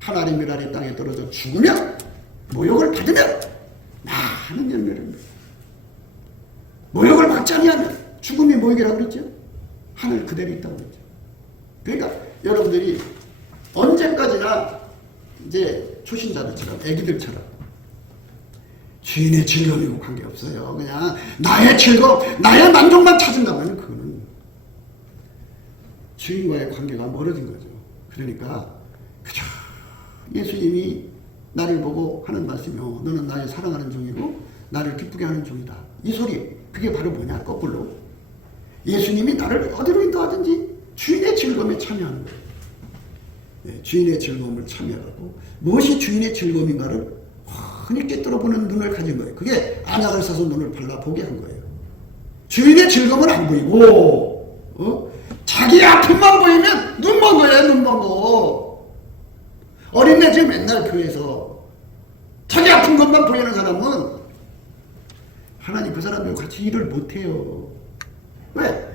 하나님의 나라의 땅에 떨어져 죽으면, 모욕을 받으면 많은 열매를 맺어요. 모욕을 받지 아니하면 죽음이 모욕이라고 그랬죠. 하늘 그대로 있다고 그랬죠. 그러니까 여러분들이 언제까지나 이제 초신자들처럼, 애기들처럼 주인의 즐거움이고 관계없어요. 그냥 나의 즐거움, 나의 만족만 찾은다면 그거는 주인과의 관계가 멀어진 거죠. 그러니까 그저 예수님이 나를 보고 하는 말씀이 너는 나의 사랑하는 종이고 나를 기쁘게 하는 종이다. 이 소리, 그게 바로 뭐냐? 거꾸로 예수님이 나를 어디로 인도하든지 주인의 즐거움에 참여하는 거예요. 네, 주인의 즐거움을 참여하고 무엇이 주인의 즐거움인가를 흔히 깨뜨려보는 눈을 가진 거예요. 그게 안약을 사서 눈을 발라보게 한 거예요. 주인의 즐거움은 안 보이고 자기 아픔만 보이면 눈 먼 거예요. 눈 먼 거. 어린애 지금 맨날 교회에서 자기 아픈 것만 보이는 사람은 하나님 그 사람들 같이 일을 못해요. 왜?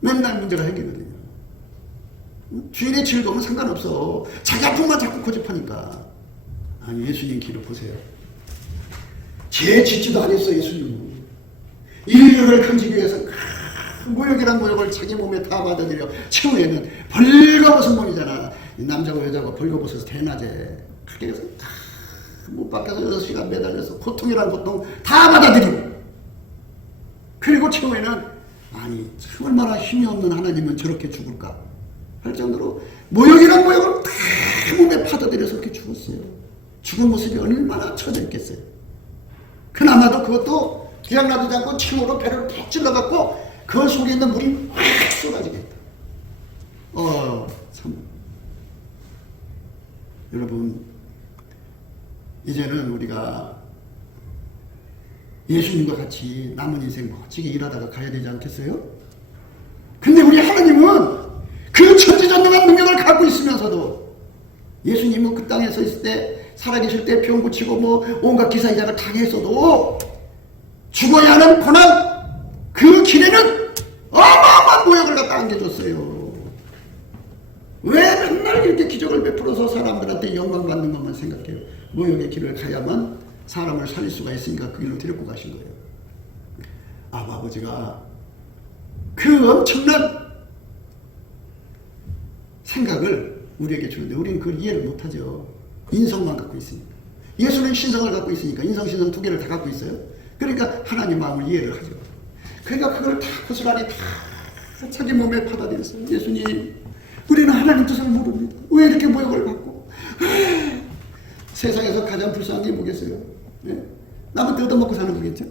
맨날 문제가 생기거든요. 주인의 즐거움은 상관없어. 자기 아픔만 자꾸 고집하니까. 아니, 예수님 길을 보세요. 죄 짓지도 않았어. 예수님은 인류를 건지기 위해서 모욕이란 모욕을 자기 몸에 다 받아들여 최후에는 벌거벗은 몸이잖아. 남자고 여자고 벌거벗어서 대낮에 크게 해서 못 밖에서 6시간 매달려서 고통이란 고통 다 받아들이고, 그리고 최후에는 아니 참 얼마나 힘이 없는 하나님은 저렇게 죽을까 할 정도로 모욕이란 모욕을 다 몸에 받아들여서 그렇게 죽었어요. 죽은 모습이 얼마나 처져있겠어요. 그나마도 그것도 그냥 놔두지 않고 침으로 배를 푹 찔러갖고 그 속에 있는 물이 확 쏟아지겠다. 참. 여러분, 이제는 우리가 예수님과 같이 남은 인생 멋지게 일하다가 가야 되지 않겠어요? 근데 우리 하나님은 그 천지전능한 능력을 갖고 있으면서도 예수님은 그 땅에 서 있을 때 살아계실 때 병 고치고 뭐 온갖 기사이작을 당했어도 죽어야 하는 고난 그 길에는 어마어마한 모욕을 갖다 안겨줬어요. 왜 맨날 이렇게 기적을 베풀어서 사람들한테 영광 받는 것만 생각해요? 모욕의 길을 가야만 사람을 살릴 수가 있으니까 그 길로 데리고 가신 거예요. 아버지가 그 엄청난 생각을 우리에게 주는데 우리는 그걸 이해를 못하죠. 인성만 갖고 있으니까. 예수는 신성을 갖고 있으니까 인성, 신성 두 개를 다 갖고 있어요. 그러니까 하나님 마음을 이해를 하죠. 그러니까 그걸 다 고스란히 다 자기 몸에 받아들였어요. 예수님, 우리는 하나님 뜻을 모릅니다. 왜 이렇게 모욕을 받고 세상에서 가장 불쌍한 게 뭐겠어요? 네? 남은 뜯어먹고 사는 거겠죠.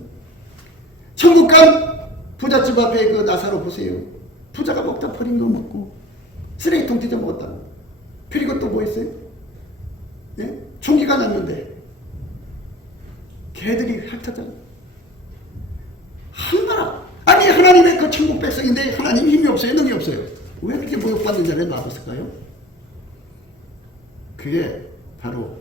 천국 간 부잣집 앞에 그 나사로 보세요. 부자가 먹다 버린 거 먹고 쓰레기통 뒤져 먹었다고. 그리고 또 뭐 있어요? 네? 총기가 났는데 개들이 핥았잖아요. 얼마나 아니 하나님의 그 천국 백성인데 하나님 힘이 없어요? 능이 없어요? 왜 그렇게 모욕받는 자리에 놔뒀을까요? 그게 바로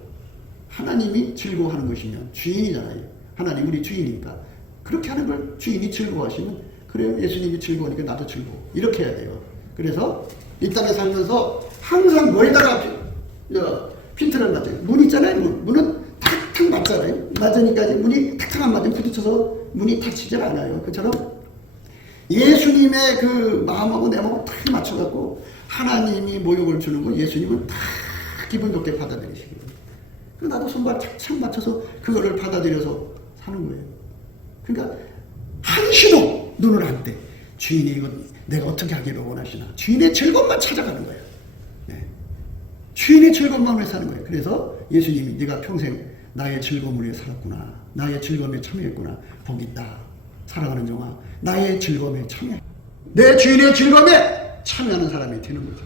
하나님이 즐거워하는 것이면 주인이잖아요. 하나님 우리 주인이니까 그렇게 하는 걸 주인이 즐거워하시면 그래요. 예수님이 즐거우니까 나도 즐거워. 이렇게 해야 돼요. 그래서 이 땅에 살면서 항상 뭐에다가 핀트를 맞아요. 문 있잖아요. 문은 탁탁 맞잖아요. 맞으니까 문이 탁탁 안 맞으면 부딪혀서 문이 닫히질 않아요. 그처럼 예수님의 그 마음하고 내 마음하고 탁 맞춰갖고 하나님이 모욕을 주는 거 예수님은 탁 기분 좋게 받아들이시고 나도 손발 착착 맞춰서 그거를 받아들여서 사는 거예요. 그러니까 한시도 눈을 안 떼. 주인이 이거 내가 어떻게 하기를 원하시나. 주인의 즐거움만 찾아가는 거예요. 네. 주인의 즐거움만 위해 사는 거예요. 그래서 예수님이 네가 평생 나의 즐거움을 위해 살았구나. 나의 즐거움에 참여했구나. 복 있다. 사랑하는 종아. 나의 즐거움에 참여. 내 주인의 즐거움에 참여하는 사람이 되는 거죠.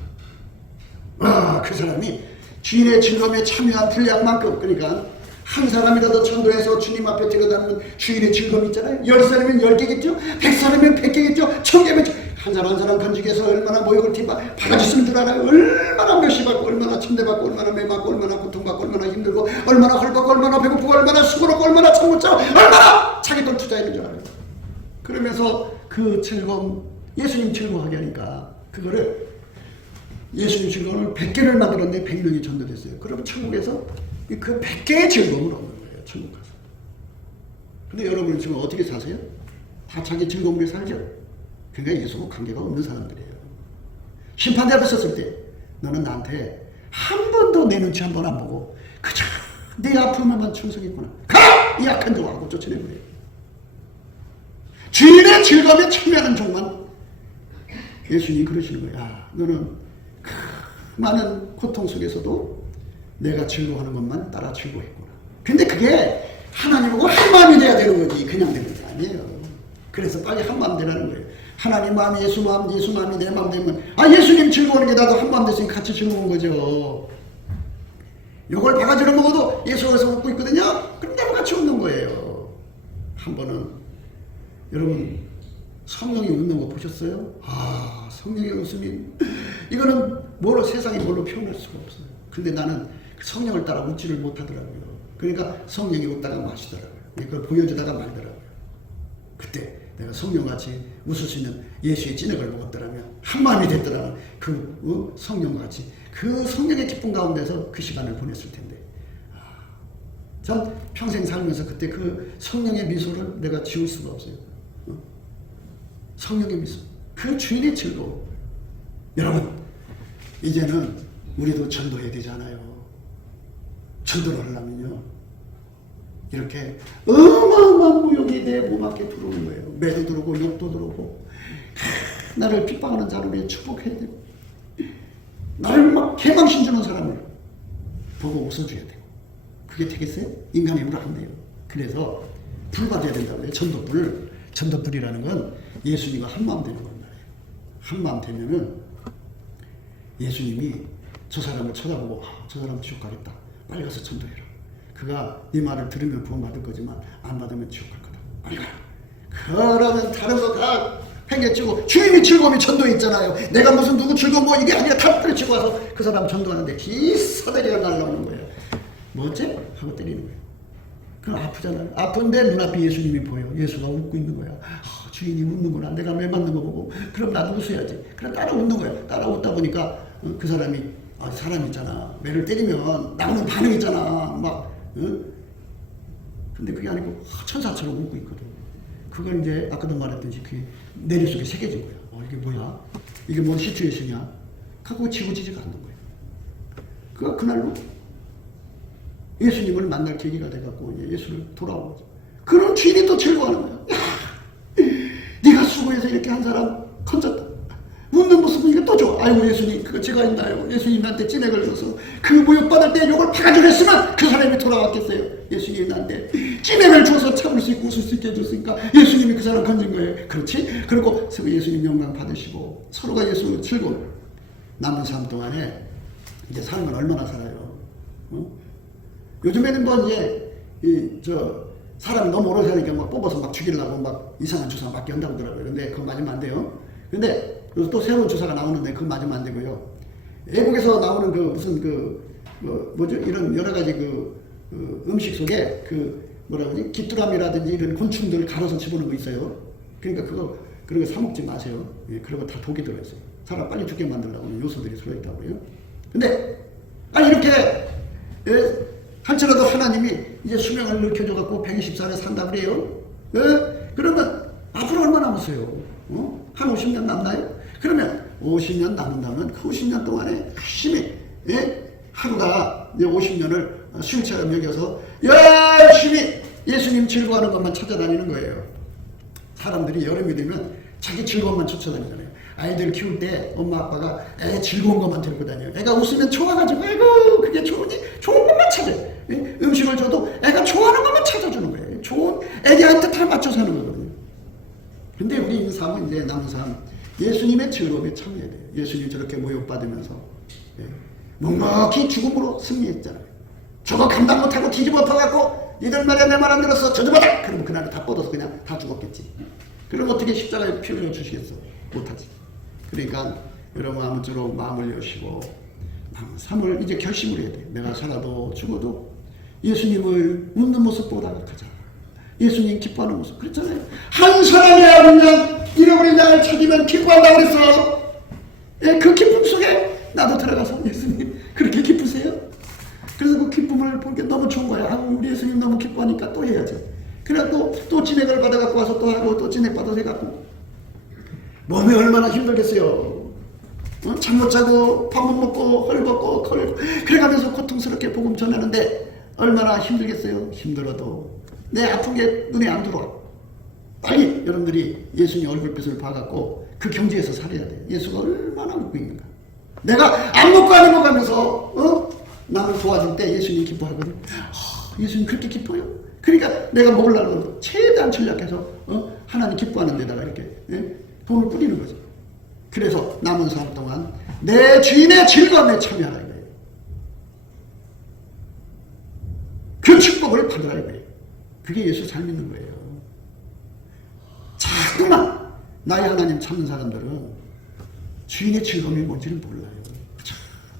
그 사람이 주인의 즐거움에 참여한 분량만큼 그러니까 한 사람이라도 전도해서 주님 앞에 데려다니는 주인의 즐거움 있잖아요. 10사람이면 10개겠죠. 100사람이면 100개겠죠. 1000개면 한 사람 한 사람 건지게서 얼마나 모욕을 받아줬으면 줄 알아요. 얼마나 멸시받고 얼마나 침대받고 얼마나 매맞고 얼마나 고통받고 얼마나 힘들고 얼마나 헐벗고 얼마나 배고프고 얼마나 수고롭고 얼마나 참못자 얼마나 자기 돈 투자했는 줄 알아요. 그러면서 그 즐거움 예수님 즐거워하게 하니까 그거를 예수님 즐거움을 100개를 만들었는데 100명이 전도됐어요. 그러면 천국에서 그 100개의 즐거움을 얻는 거예요. 천국 가서. 근데 여러분은 지금 어떻게 사세요? 다 자기 즐거움을 살죠? 그러니까 예수와 관계가 없는 사람들이에요. 심판대 앞에 섰을 때 너는 나한테 한 번도 내 눈치 한 번 안 보고 그저 네 아픔에만 충성했구나. 가라! 이 악한 종하고 쫓아낸 거예요. 주인의 즐거움에 참여하는 종만 예수님이 그러시는 거예요. 너는 그 많은 고통 속에서도 내가 즐거워하는 것만 따라 즐거워했구나. 근데 그게 하나님하고 한 마음이 돼야 되는 거지 그냥 되는 게 아니에요. 그래서 빨리 한 마음 되라는 거예요. 하나님 마음이 예수 마음이 내 마음 되면 예수님 즐거워하는 게 나도 한 마음 됐으니 같이 즐거운 거죠. 요걸 바가지로 먹어도 예수가 웃고 있거든요. 그럼 나도 같이 웃는 거예요. 한 번은 여러분 성령이 웃는 거 보셨어요? 성령의 웃음이 이거는 세상이 뭘로 표현할 수가 없어요. 근데 나는 성령을 따라 웃지를 못하더라고요. 그러니까 성령이 웃다가 마시더라고요. 그걸 보여주다가 말더라고요. 그때 내가 성령같이 웃을 수 있는 예수의 찐액을 먹었더라면 한마음이 됐더라면 그 성령같이 그 성령의 기쁨 가운데서 그 시간을 보냈을 텐데 전 평생 살면서 그때 그 성령의 미소를 내가 지울 수가 없어요. 성령의 미소 그 주인의 즐거움. 여러분 이제는 우리도 전도해야 되잖아요. 전도를 하려면요 이렇게 어마어마한 무욕이 내 몸 앞에 들어오는 거예요. 매도 들어오고 욕도 들어오고 나를 핍박하는 자를 위해 축복해야 되고 나를 막 개망신 주는 사람을 보고 웃어줘야 되고 그게 되겠어요? 인간의 힘으로 안 돼요. 그래서 불 받아야 된다고 해요. 전도불. 전도불이라는 건 예수님과 한마음 되는 건 말이에요. 한마음 되면은 예수님이 저 사람을 쳐다보고 저 사람 지옥 가겠다. 빨리 가서 전도해라. 그가 네 말을 들으면 구원받을 거지만 안 받으면 지옥 갈 거다. 아이고, 그러면 다른 거 다 팽개치고 주님이 즐거움이 전도에 있잖아요. 내가 무슨 누구 즐거움 뭐 이게 아니라 다 뿌리치고 와서 그 사람 전도하는데 기사대리가 날라오는 거예요. 뭐지? 하고 때리는 거예요. 그럼 아프잖아요. 아픈데 눈앞에 예수님이 보여. 예수가 웃고 있는 거야. 아, 주인이 웃는구나. 내가 매 맞는 거 보고 그럼 나도 웃어야지. 그럼 따라 웃는 거야. 따라 웃다 보니까 그 사람이 사람 있잖아. 매를 때리면 나오는 반응 있잖아. 막 근데 그게 아니고 천사처럼 웃고 있거든. 그걸 이제 아까도 말했듯이 그게 내리 속에 새겨진 거야. 이게 뭐야? 이게 뭔 시츄에이션이야? 그거 지워지지가 않는 거예요. 그가 그날로 예수님을 만날 계기가 돼갖고 예수를 돌아온 거죠. 그런 주인이 또 즐거워하는 거야. 야, 네가 수고해서 이렇게 한 사람 건졌다. 웃는 모습 보니까 또 좋아. 아이고 예수님 그거 제가 있나요? 예수님한테 찐에 걸려서 그 모욕받을 때 욕을 바가지로 했으면 그 사람이 돌아왔겠어요. 예수님이 나한테 찐액을 줘서 참을 수 있고 웃을 수 있게 해줬으니까 예수님이 그 사람 건진 거예요. 그렇지? 그리고 예수님 영광 받으시고 서로가 예수 즐거운 남은 삶 동안에 이제 삶을 얼마나 살아요. 요즘에는 뭐 이제 사람이 너무 오래 사니까 막 뽑아서 막 죽이려고 막 이상한 주사 맞게 한다고 하더라고요. 근데 그거 맞으면 안 돼요. 근데 또 새로운 주사가 나오는데 그거 맞으면 안 되고요. 외국에서 나오는 그 무슨 뭐죠? 이런 여러 가지 음식 속에 뭐라 그러지? 귀뚜라미라든지 이런 곤충들 갈아서 집어넣는 거 있어요. 그러니까 그런 거 사 먹지 마세요. 예, 그런 거 다 독이 들어있어요. 사람 빨리 죽게 만들려고 하는 요소들이 들어있다고요. 근데 이렇게 할지라도 하나님이 이제 수명을 넓혀줘갖고 120살에 산다 그래요. 그러면 앞으로 얼마 남았어요? 한 50년 남나요? 그러면 50년 남는다면 그 50년 동안에 열심히 하루가 이제 50년을 수요처럼 여겨서 열심히 예수님 즐거워하는 것만 찾아다니는 거예요. 사람들이 여름이 되면 자기 즐거움만 쫓아다니잖아요. 아이들 키울 때 엄마 아빠가 애 즐거운 것만 데리고 다녀요. 애가 웃으면 좋아가지고 아이고 그게 좋으니 좋은 것만 찾아요. 음식을 줘도 애가 좋아하는 것만 찾아주는 거예요. 좋은 애들한테 다 맞춰서 하는 거거든요. 근데 우리 삶은 이제 남은 삶 예수님의 즐거움에 참여해야 돼요. 예수님 저렇게 모욕받으면서 묵묵히 죽음으로 승리했잖아요. 저거 감당 못하고 뒤집어 엎어갖고 니들 말에 내 말 안 들었어 저주받아! 그러면 그날은 다 뻗어서 그냥 다 죽었겠지. 그럼 어떻게 십자가에 피 흘려 주시겠어? 못하지. 그러니까 여러분 아무쪼록 마음을 여시고 삶을 이제 결심을 해야 돼. 내가 살아도 죽어도 예수님을 웃는 모습 보다가 가자. 예수님 기뻐하는 모습. 그랬잖아요. 한 사람의 아픈 양, 잃어버린 양을 찾으면 기뻐한다고 그랬어. 그 기쁨 속에 나도 들어가서 예수님 그렇게 기쁘세요? 그래서 그 기쁨을 보니까 너무 좋은 거야. 우리 예수님 너무 기뻐하니까 또 해야지. 그래 또 진액을 받아갖고 와서 또 하고 또 진액 받아서 해갖고 몸이 얼마나 힘들겠어요. 잠 못 자고 밥 못 먹고 헐벗고 걸고 그래가면서 고통스럽게 복음 전하는데 얼마나 힘들겠어요. 힘들어도 내 아픈 게 눈에 안 들어와. 빨리 여러분들이 예수님 얼굴빛을 봐갖고 그 경지에서 살아야 돼. 예수가 얼마나 웃고 있는가. 내가 안 먹고 안 먹으면서 남을 도와줄 때 예수님 기뻐하거든. 예수님 그렇게 기뻐요? 그러니까 내가 먹으려고 최대한 전략해서 하나님 기뻐하는 데다가 이렇게 돈을 뿌리는 거죠. 그래서 남은 삶 동안 내 주인의 즐거움에 참여하라 이거예요. 그 축복을 받으라 이거예요. 그게 예수 잘 믿는 거예요. 자꾸만 나의 하나님 찾는 사람들은 주인의 즐거움이 뭔지를 몰라요.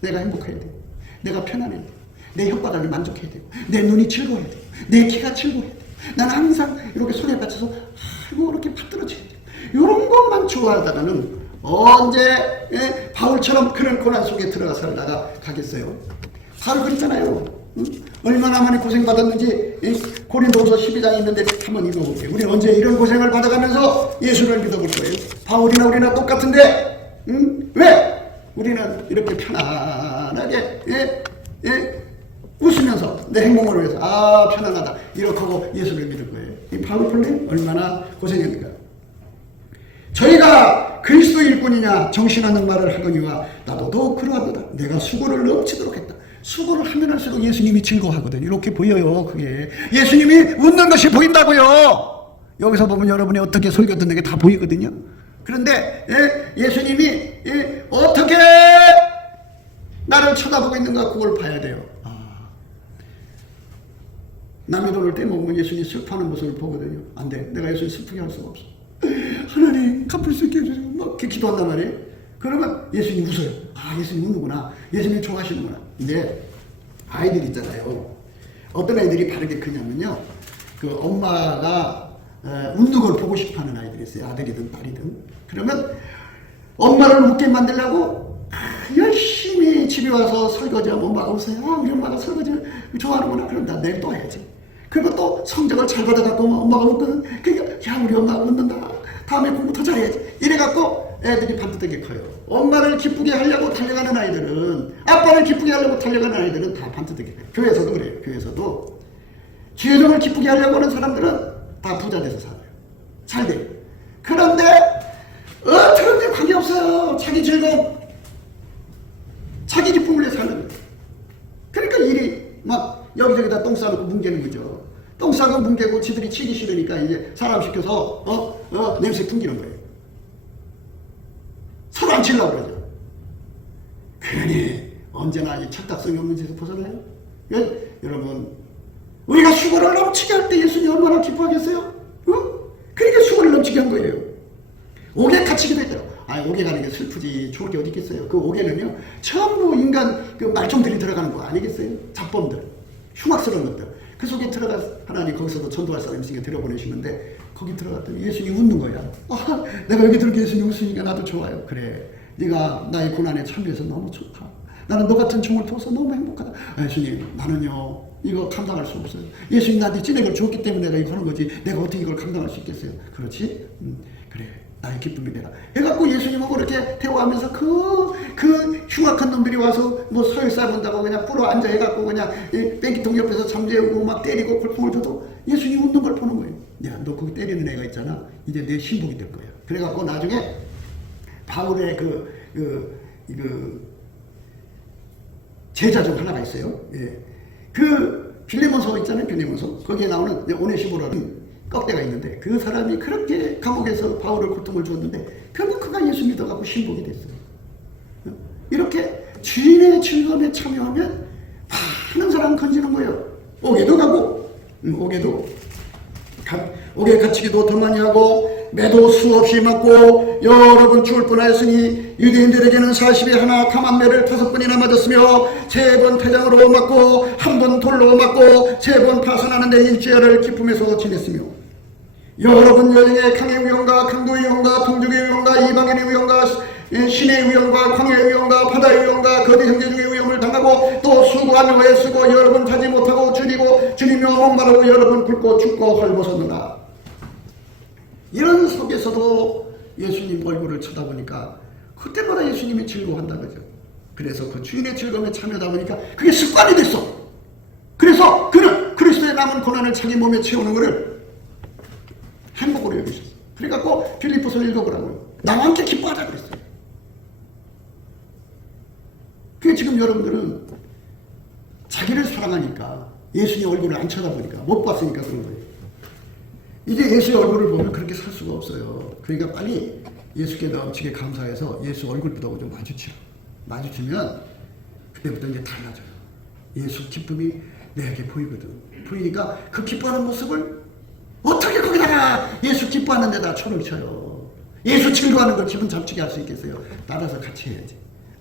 내가 행복해야 돼. 내가 편안해야 돼. 내 혓바닥이 만족해야 되고 내 눈이 즐거워야 되고 내 귀가 즐거워야 돼. 나는 항상 이렇게 손에 받쳐서 아이고 이렇게 받들어져야 돼. 이런 것만 좋아하다가는 언제 바울처럼 그런 고난 속에 들어가 살다가 가겠어요. 바울 그랬잖아요. 얼마나 많이 고생받았는지 고린도서 12장에 있는데 한번 읽어볼게요. 우리 언제 이런 고생을 받아가면서 예수를 믿어볼 거예요. 바울이나 우리나 똑같은데 왜? 우리는 이렇게 편안하게 웃으면서 내 행복을 위해서 편안하다 이렇게 하고 예수를 믿을 거예요. 이 바울 본래 얼마나 고생했는가. 저희가 그리스도 일꾼이냐 정신하는 말을 하거니와 나도 더욱 그러하도다. 내가 수고를 넘치도록 했다. 수고를 하면 할수록 예수님이 즐거워하거든요. 이렇게 보여요. 그게 예수님이 웃는 것이 보인다고요. 여기서 보면 여러분이 어떻게 설교 듣는 게 다 보이거든요. 그런데 예수님이 어떻게 나를 쳐다보고 있는가 그걸 봐야 돼요. 남의 돈을 떼먹으면 예수님 슬퍼하는 모습을 보거든요. 안 돼. 내가 예수님 슬프게 할 수가 없어. 하나님 갚을 수 있게 해주세요. 막 이렇게 기도한단 말이에요. 그러면 예수님 웃어요. 아, 예수님 웃는구나. 예수님 좋아하시는구나. 근데 아이들 있잖아요. 어떤 아이들이 바르게 크냐면요. 그 엄마가 웃는 걸 보고 싶어하는 아이들이 있어요. 아들이든 딸이든. 그러면 엄마를 웃게 만들려고 열심히 집에 와서 설거지하면 엄마가 웃어요. 아, 우리 엄마가 설거지 좋아하는구나. 그럼 나 내일 또 해야지. 그리고 또 성적을 잘 받아갖고 엄마가 웃거든. 그러니까 야, 우리 엄마가 웃는다. 다음에 공부 더 잘해야지. 이래갖고 애들이 반듯하게 커요. 엄마를 기쁘게 하려고 달려가는 아이들은, 아빠를 기쁘게 하려고 달려가는 아이들은 다 반듯하게 커요. 교회에서도 그래요. 교회에서도 주여정을 기쁘게 하려고 하는 사람들은 다 부자 돼서 살아요. 잘 돼요. 그런데 어떻게 관계없어요. 자기 즐거움, 자기 기쁨을 위해 사는 거예요. 그러니까 일이 막 여기저기다 똥 싸놓고 뭉개는 거죠. 똥 싸고 뭉개고 지들이 치기 싫으니까 이제 사람 시켜서 냄새 풍기는 거예요. 서로 안 치려고 그러죠. 그러니 언제나 이 철딱성이 없는 데서 벗어나요. 여러분, 우리가 수고를 넘치게 할 때 예수님 얼마나 기뻐하겠어요? 그러니까 수고를 넘치게 한 거예요. 옥에 갇히기도 했더라. 아, 옥에 가는 게 슬프지 좋을 게 어디 있겠어요. 그 옥에는요 전부 인간 그 말종들이 들어가는 거 아니겠어요? 잡범들, 흉악스러운 것들. 그 속에 들어가 하나님 거기서도 전도할 사람 있으니까 들여보내시는데 거기 들어갔더니 예수님 웃는 거야. 아, 내가 여기 들어가 예수님 웃으니까 나도 좋아요. 그래, 네가 나의 고난에 참여해서 너무 좋다. 나는 너 같은 종을 둬서 너무 행복하다. 아, 예수님, 나는요 이거 감당할 수 없어요. 예수님 나한테 찐액을 줬기 때문에 내가 이거 하는 거지. 내가 어떻게 이걸 감당할 수 있겠어요? 그렇지? 그래, 나의 기쁨이 되라. 해갖고 예수님하고 이렇게 대화하면서 그 흉악한 놈들이 와서 뭐 서열싸 본다고 그냥 꿇어 앉아 해갖고 그냥 뺑기통 옆에서 잠재우고 막 때리고 골풍을 줘도 예수님 웃는 걸 보는 거예요. 야, 너 거기 때리는 애가 있잖아. 이제 내 신복이 될 거야. 그래갖고 나중에 바울의 제자 중 하나가 있어요. 예. 그 빌레몬서 있잖아요. 빌레몬서. 거기에 나오는 오네시모라는 꺽대가 있는데 그 사람이 그렇게 감옥에서 바울을 고통을 주었는데 결국 그가 예수 믿어갖고 신복이 됐어요. 이렇게 주인의 즐거움에 참여하면 많은 사람 건지는 거예요. 옥에도 가고 옥에 갇히기도 더 많이 하고 매도 수없이 맞고 여러 번 죽을 뻔하였으니 유대인들에게는 40에 하나 감한매를 5번이나 맞았으며 3번 태장으로 맞고 1번 돌로 맞고 3번 파선하는데 일주일을 기쁨에서 지냈으며 여러 번 여행의 강의 위험과 강도의 위험과 동족의 위험과 이방인의 위험과 신의 위험과 광야의 위험과 바다의 위험과 거대 형제중의 위험을 당하고 또 수고하며 애쓰고 여러 번 자지 못하고 줄이고 줄이며 목마르고 여러 번 굶고 죽고 헐벗었느라. 이런 속에서도 예수님 얼굴을 쳐다보니까 그때마다 예수님이 즐거워한다는 거죠. 그래서 그 주인의 즐거움에 참여하다 보니까 그게 습관이 됐어. 그래서 그는 그리스도의 남은 고난을 자기 몸에 채우는 것을 행복으로 여기셨어. 그래갖고 빌립보서 읽어보라고요. 나와 함께 기뻐하자 그랬어요. 그게 지금 여러분들은 자기를 사랑하니까 예수님 얼굴을 안 쳐다보니까 못 봤으니까 그런 거예요. 이제 예수의 얼굴을 보면 그렇게 살 수가 없어요. 그러니까 빨리 예수께 넘치게 감사해서 예수 얼굴보다고 좀 마주치면 그때부터 이제 달라져요. 예수 기쁨이 내게 보이거든. 보이니까 그 기뻐하는 모습을 어떻게 거기다가 예수 기뻐하는 데다 초를 쳐요. 예수 즐거워하는 걸 기분 잡치게 할 수 있겠어요. 따라서 같이 해야지.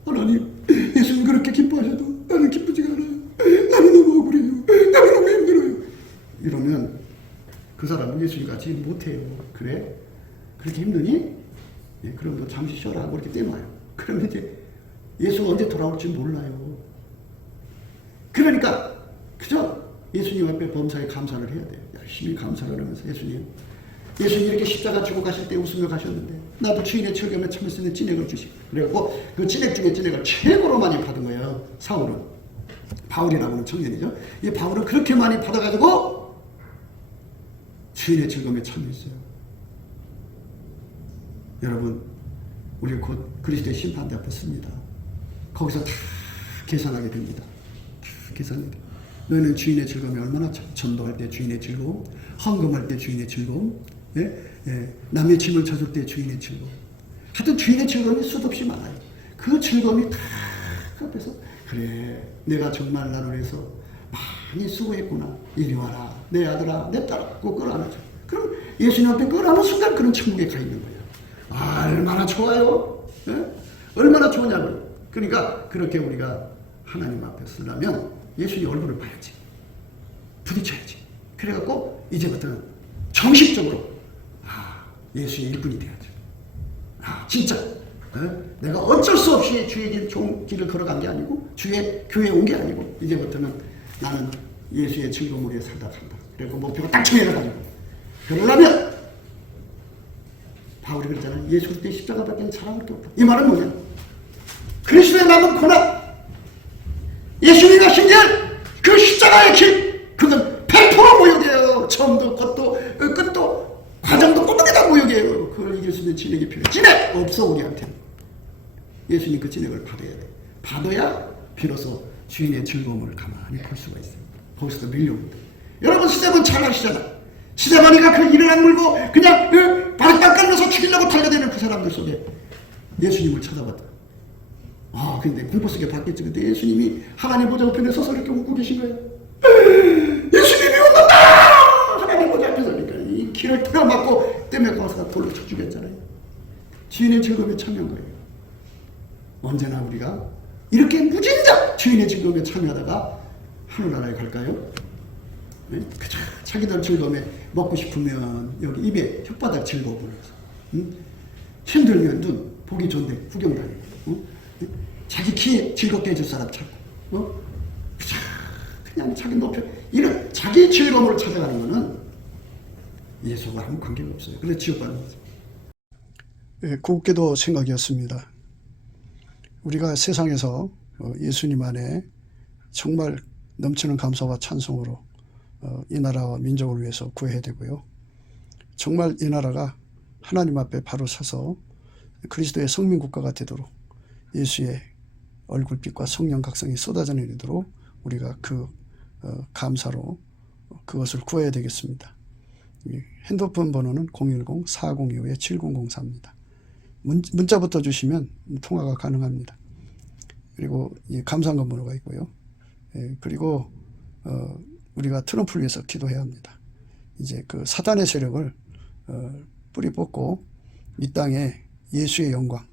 하나님, 예수님 그렇게 기뻐하셔도 나는 기쁘지가 않아요. 나는 너무 억울해요. 나는 너무 힘들어요. 이러면 그 사람은 예수님 같이 못해요. 그래? 그렇게 힘드니? 예, 그럼 너 잠시 쉬어라 하고 이렇게 떼놔요. 그러면 이제 예수가 언제 돌아올지 몰라요. 그러니까 그저 예수님 앞에 범사에 감사를 해야 돼요. 열심히 감사를 하면서 예수님 이렇게 십자가 지고 가실 때 웃으며 가셨는데 나도 주인의 즐거움에 참을수있는 찐액을 주시고 그래갖고 그 찐액 중에 찐액을 최고로 많이 받은 거예요. 사울은. 바울이라고 하는 청년이죠. 이 바울은 그렇게 많이 받아가지고 주인의 즐거움에 참여했어요. 여러분, 우리 곧 그리스도의 심판대 앞에 섭니다. 거기서 다 계산하게 됩니다. 다 계산하게 됩니다. 너희는 주인의 즐거움이 얼마나 전도할 때 주인의 즐거움, 헌금할 때 주인의 즐거움, 남의 짐을 져줄 때 주인의 즐거움. 하여튼 주인의 즐거움이 수없이 많아요. 그 즐거움이 다 앞에서 그래, 내가 정말 나를 위해서 많이 수고했구나. 이리 와라. 내 아들아, 내 딸아. 꼭 끌어안아줘. 그럼 예수님 앞에 끌어안는 순간 그런 천국에 가 있는 거예요. 얼마나 좋아요. 예? 얼마나 좋냐고요. 그러니까 그렇게 우리가 하나님 앞에 서려면 예수님 얼굴을 봐야지. 부딪혀야지. 그래갖고 이제부터는 정식적으로 예수의 일꾼이 돼야죠. 진짜 내가 어쩔 수 없이 주의 길을 걸어간 게 아니고 주의 교회에 온 게 아니고 이제부터는 나는 예수의 즐거움 위에 살다 간다. 그리고 목표가 딱 정해져가지고 그러려면 바울이 그랬잖아요. 예수 그리스도의 십자가밖에 자랑할 게 없다. 이 말은 뭐냐? 그리스도의 남은 고난, 예수님이 가신 길, 그 십자가의 길, 그건 100% 모욕이에요. 처음도 끝도 과정도 꼬박이 다 모욕이에요. 그걸 이길 수 있는 진액이 필요해. 진액 없어 우리한테는. 예수님 그 진액을 받아야 돼. 받아야 비로소 주인의 즐거움을 가만히 볼 수가 있어요. 거기서도 밀려옵니다. 여러분 스데반 잘 아시잖아. 스데반이가 그 이를 악물고 그냥 바닥 깔면서 죽이려고 달려드는 그 사람들 속에 예수님을 찾아봤다. 근데 공포 속에 봤겠지. 근데 예수님이 하나님 보좌 우편에 서서 이렇게 웃고 계신 거예요. 예수님이 웃는다! 하나님 보좌 앞에서 그러니까 이 길을 틀어막고 땜에 가서 돌로 쳐 죽였잖아요. 주인의 즐거움에 참여한 거예요. 언제나 우리가 이렇게 무진장 주인의 즐거움에 참여하다가 하늘나라에 갈까요? 네? 그저 자기들 즐거움에 먹고 싶으면 여기 입에 혓바닥 즐거움을 해서 힘들면 눈 보기 좋은데 구경 다니고 자기 키 즐겁게 해줄 사람 찾고 그냥 자기 높여 이런 자기 즐거움을 찾아가는 거는 예수와 아무 관계가 없어요. 그래서 지옥 가는 거죠. 곱게도 생각이었습니다. 우리가 세상에서 예수님 안에 정말 넘치는 감사와 찬송으로 이 나라와 민족을 위해서 구해야 되고요. 정말 이 나라가 하나님 앞에 바로 서서 그리스도의 성민국가가 되도록 예수의 얼굴빛과 성령 각성이 쏟아져 내리도록 우리가 그 감사로 그것을 구해야 되겠습니다. 핸드폰 번호는 010-4025-7004입니다. 문자부터 주시면 통화가 가능합니다. 그리고 이 감사한 번호가 있고요. 그리고 우리가 트럼프를 위해서 기도해야 합니다. 이제 그 사단의 세력을 뿌리 뽑고 이 땅에 예수의 영광,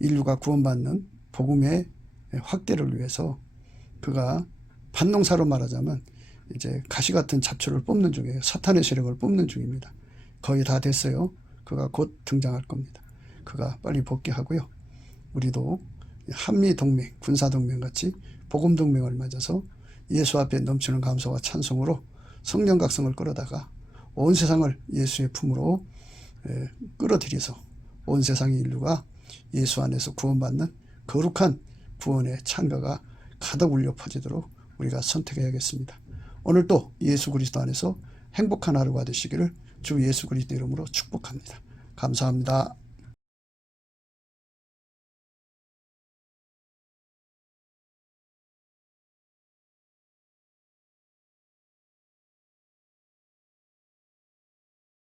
인류가 구원받는 복음의 확대를 위해서 그가 반농사로 말하자면 이제 가시 같은 잡초를 뽑는 중이에요. 사탄의 세력을 뽑는 중입니다. 거의 다 됐어요. 그가 곧 등장할 겁니다. 그가 빨리 복귀하고요. 우리도 한미동맹, 군사동맹 같이 복음동맹을 맺어서 예수 앞에 넘치는 감사와 찬송으로 성령 각성을 끌어다가 온 세상을 예수의 품으로 끌어들여서 온 세상의 인류가 예수 안에서 구원받는 거룩한 구원의 찬가가 가득 울려 퍼지도록 우리가 선택해야겠습니다. 오늘도 예수 그리스도 안에서 행복한 하루가 되시기를 주 예수 그리스도 이름으로 축복합니다. 감사합니다.